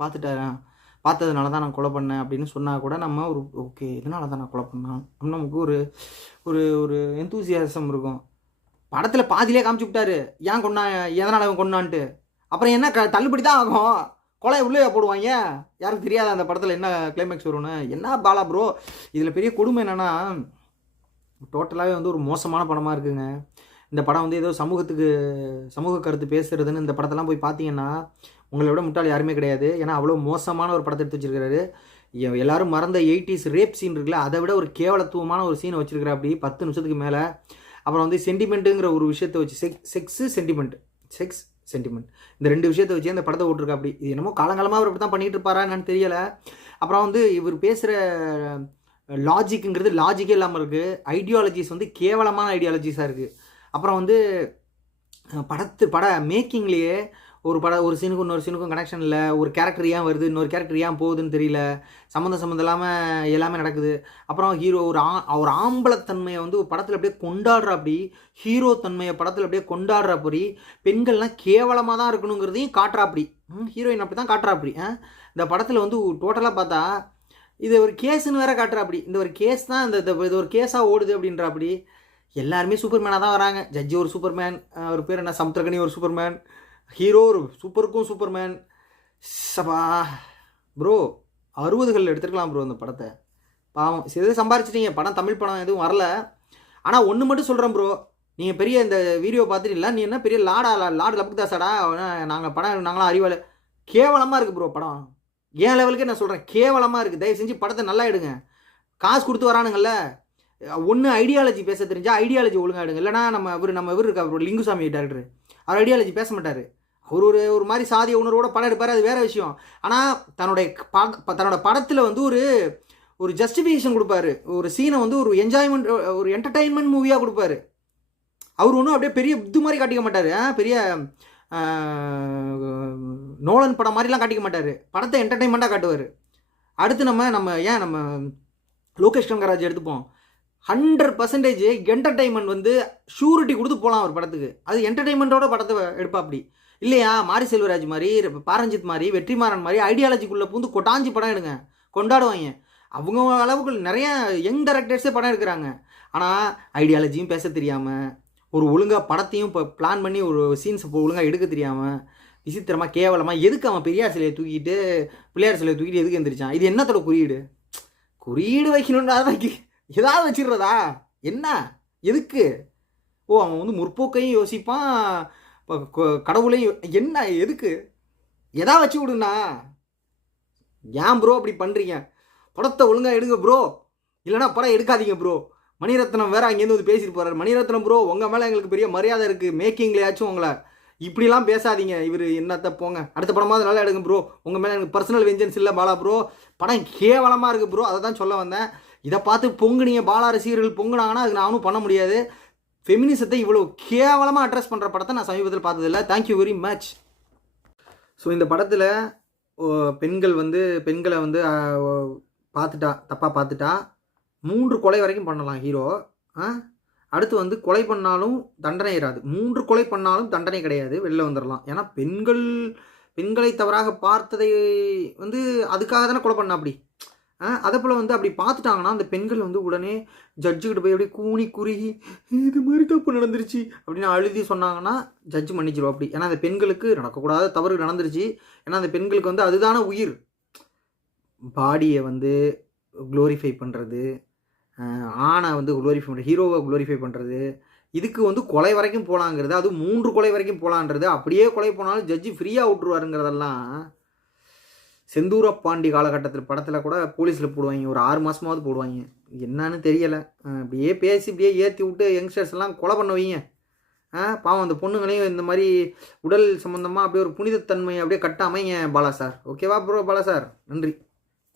பார்த்ததுனால தான் நான் கொலை பண்ணேன் அப்படின்னு சொன்னால் கூட நம்ம ஒரு ஓகே இதனால தான் நான் கொலை பண்ணேன் அப்படின்னு நமக்கு ஒரு எந்தூசியாசம் இருக்கும். படத்தில் பாதியிலே காமிச்சு விட்டாரு ஏன் கொண்டா, எதனால் அவன் கொண்டான்ட்டு. அப்புறம் என்ன தள்ளுபடி தான் ஆகும், கொலை உள்ளே போடுவாங்க. யாருக்கு தெரியாத அந்த படத்தில் என்ன கிளைமேக்ஸ் வரும்னு. என்ன பாலா ப்ரோ, இதில் பெரிய கொடுமை என்னென்னா டோட்டலாகவே வந்து ஒரு மோசமான படமாக இருக்குங்க. இந்த படம் வந்து ஏதோ சமூக கருத்து பேசுகிறதுன்னு இந்த படத்தெல்லாம் போய் பார்த்தீங்கன்னா உங்களை விட முட்டாள் யாருமே கிடையாது. ஏன்னா அவ்வளோ மோசமான ஒரு படத்தை எடுத்து வச்சிருக்காரு. எல்லாரும் மறந்த 80s ரேப் சீன் இருக்குல்ல, அதை விட ஒரு கேவலத்துவமான ஒரு சீனை வச்சிருக்கிற அப்படி 10 நிமிஷத்துக்கு மேலே. அப்புறம் வந்து சென்டிமெண்ட்டுங்கிற ஒரு விஷயத்தை வச்சு செக்ஸ் சென்டிமெண்ட் இந்த 2 விஷயத்தை வச்சு அந்த படத்தை ஓட்டிருக்கா அப்படி. இது என்னமோ காலங்காலமாக அவர் அப்படி தான் பண்ணிகிட்டு இருப்பாரா என்னன்னு தெரியலை. அப்புறம் வந்து இவர் பேசுகிற லாஜிக்குங்கிறது லாஜிக்கே இல்லாமல் இருக்குது. ஐடியாலஜிஸ் வந்து கேவலமான ஐடியாலஜிஸாக இருக்குது. அப்புறம் வந்து பட மேக்கிங்லேயே ஒரு சீனுக்கும் இன்னொரு சீனுக்கும் கனெக்ஷன் இல்லை. ஒரு கேரக்டர் ஏன் வருது, இன்னொரு கேரக்டர் ஏன் போகுதுன்னு தெரியல. சம்மந்தம் இல்லாமல் எல்லாமே நடக்குது. அப்புறம் ஹீரோ ஒரு ஆம்பளத்தன்மையை வந்து ஒரு படத்தில் அப்படியே கொண்டாடுற அப்படி, ஹீரோ தன்மையை படத்தில் அப்படியே கொண்டாடுற அப்படி, பெண்கள்லாம் கேவலமாக தான் இருக்கணுங்கிறதையும் காட்டுறா அப்படி, ஹீரோயின் அப்படி தான் காட்டுறா அப்படி. இந்த படத்தில் வந்து டோட்டலாக பார்த்தா இது ஒரு கேஸுன்னு வேற காட்டுறா அப்படி. இந்த ஒரு கேஸ் தான் இது ஒரு கேஸாக ஓடுது அப்படின்ற அப்படி. எல்லாருமே சூப்பர்மேனாக தான் வராங்க. ஜட்ஜி ஒரு சூப்பர்மேன், அவர் பேர் என்ன சமுத்திரக்கனி ஒரு சூப்பர்மேன், ஹீரோ ஒரு சூப்பருக்கும் சூப்பர்மேன். சபா ப்ரோ 60களில் எடுத்துருக்கலாம் ப்ரோ அந்த படத்தை. பாவம் எது சம்பாரிச்சிட்டீங்க, படம் தமிழ் படம் எதுவும் வரல. ஆனால் ஒன்று மட்டும் சொல்கிறேன் ப்ரோ, நீங்கள் பெரிய இந்த வீடியோ பார்த்துட்டீங்களா, நீ என்ன பெரிய லாடு லபுக்தாசாடா, நாங்களாம் அறிவாள். கேவலமாக இருக்குது ப்ரோ படம். ஏன் லெவலுக்கே நான் சொல்கிறேன், கேவலமாக இருக்குது. தயவு செஞ்சு படத்தை நல்லா எடுங்க. காசு கொடுத்து வரானுங்கள்ல, ஒன்று ஐடியாலஜி பேச தெரிஞ்சால் ஐடியாலஜி ஒழுங்காக எடுங்க. இல்லைனா நம்ம இவர் இருக்கா ப்ரோ லிங்குசாமி டேரக்டர், அவர் ஐடியாலஜி பேச மாட்டார். அவர் ஒரு மாதிரி சாதிய உணர்வோட படம் எடுப்பார், அது வேறு விஷயம். ஆனால் தன்னோட படத்தில் வந்து ஒரு ஜஸ்டிஃபிகேஷன் கொடுப்பாரு. ஒரு சீனை வந்து ஒரு என்ஜாய்மெண்ட், ஒரு என்டர்டெயின்மெண்ட் மூவியாக கொடுப்பாரு. அவர் ஒன்றும் அப்படியே பெரிய இது மாதிரி காட்டிக்க மாட்டார், பெரிய நோலன் படம் மாதிரிலாம் காட்டிக்க மாட்டார். படத்தை என்டர்டெயின்மெண்ட்டாக காட்டுவார். அடுத்து நம்ம லோகேஷ் கங்கராஜ் எடுத்துப்போம். 100% என்டர்டெயின்மெண்ட் வந்து ஷூரிட்டி கொடுத்து போகலாம் ஒரு படத்துக்கு. அது என்டர்டெயின்மெண்ட்டோட படத்தை எடுப்பா அப்படி இல்லையா. மாரி செல்வராஜ் மாதிரி, பாரஞ்சித் மாதிரி, வெற்றிமாறன் மாதிரி ஐடியாலஜிக்குள்ளே பூந்து கொட்டாஞ்சி படம் எடுங்க, கொண்டாடுவாங்க. அவங்க அளவுக்கு நிறைய யங் டைரக்டர்ஸே படம் எடுக்கிறாங்க. ஆனால் ஐடியாலஜியும் பேச தெரியாமல், ஒரு ஒழுங்காக படத்தையும் இப்போ பிளான் பண்ணி ஒரு சீன்ஸ் இப்போ ஒழுங்காக எடுக்க தெரியாமல், விசித்திரமாக கேவலமாக எதுக்கு அவன் பெரியார் சிலையை தூக்கிட்டு பிள்ளையார் சிலையை தூக்கிட்டு எதுக்கு எந்திரிச்சான்? இது என்னத்தோட குறியீடு வைக்கணும்னா ஏதாவது வச்சிடுறதா என்ன, எதுக்கு? அவன் வந்து முற்போக்கையும் யோசிப்பான், கடவுளையும், என்ன எதுக்கு? எதாவது வச்சு விடுண்ணா. ஏன் ப்ரோ அப்படி பண்ணுறீங்க? படத்தை ஒழுங்காக எடுங்க ப்ரோ, இல்லைனா படம் எடுக்காதீங்க ப்ரோ. மணிரத்னம் வேறு அங்கேருந்து வந்து பேசிட்டு போகிறார். மணிரத்னம் ப்ரோ, உங்கள் மேலே எங்களுக்கு பெரிய மரியாதை இருக்குது, மேக்கிங்லையாச்சும் உங்களை இப்படிலாம் பேசாதீங்க. இவர் என்னத்த போங்க, அடுத்த படமாவது நல்லா எடுங்க ப்ரோ. உங்கள் மேலே எனக்கு பர்சனல் வெஞ்சன்ஸ் இல்லை பாலா ப்ரோ, படம் கேவலமாக இருக்குது ப்ரோ. அதை தான் சொல்ல வந்தேன். இதை பார்த்து பொங்குனீங்க, பாலா ரசிகர்கள் பொங்குனாங்கன்னா அதுக்கு நானும் பண்ண முடியாது. ஃபெமினிசத்தை இவ்வளோ கேவலமாக அட்ரஸ் பண்ணுற படத்தை நான் சமீபத்தில் பார்த்ததில்ல. Thank you very much. ஸோ இந்த படத்தில் பெண்களை வந்து தப்பாக பார்த்துட்டா 3 கொலை வரைக்கும் பண்ணலாம் ஹீரோ. அடுத்து வந்து கொலை பண்ணாலும் தண்டனை இராது. 3 கொலை பண்ணாலும் தண்டனை கிடையாது, வெளில வந்துடலாம். ஏன்னா பெண்களை தவறாக பார்த்ததை வந்து அதுக்காக தானே கொலை பண்ண அப்படி. அதே போல் வந்து அப்படி பார்த்துட்டாங்கன்னா அந்த பெண்கள் வந்து உடனே ஜட்ஜுக்கிட்ட போய் அப்படியே கூனி குறுகி இது மாதிரி தப்பு நடந்துருச்சு அப்படின்னு அழுதி சொன்னாங்கன்னா ஜட்ஜு மன்னிச்சிடும் அப்படி. ஏன்னா அந்த பெண்களுக்கு நடக்கக்கூடாத தவறு நடந்துருச்சு. ஏன்னா அந்த பெண்களுக்கு வந்து அதுதான உயிர். பாடியை வந்து க்ளோரிஃபை பண்ணுறது, ஆணை வந்து க்ளோரிஃபை பண்ணுறது, ஹீரோவை க்ளோரிஃபை பண்ணுறது, இதுக்கு வந்து கொலை வரைக்கும் போகலாங்கிறது, அது 3 கொலை வரைக்கும் போகலான்றது, அப்படியே கொலை போனாலும் ஜட்ஜி ஃப்ரீயாக விட்டுருவாருங்கிறதெல்லாம் செந்தூர பாண்டி காலகட்டத்தில் படத்தில் கூட போலீஸில் போடுவாங்க, ஒரு 6 மாதமாவது போடுவாங்க. என்னன்னு தெரியலை. அப்படியே பேசி இப்படியே ஏற்றி விட்டு யங்ஸ்டர்ஸ் எல்லாம் கொலை பண்ண வைங்க. பாவம் அந்த பொண்ணுங்களையும் இந்த மாதிரி உடல் சம்மந்தமாக அப்படியே ஒரு புனிதத்தன்மை அப்படியே கட்ட அமைங்க பாலா சார். ஓகேவா ப்ரோ பாலா சார்? நன்றி.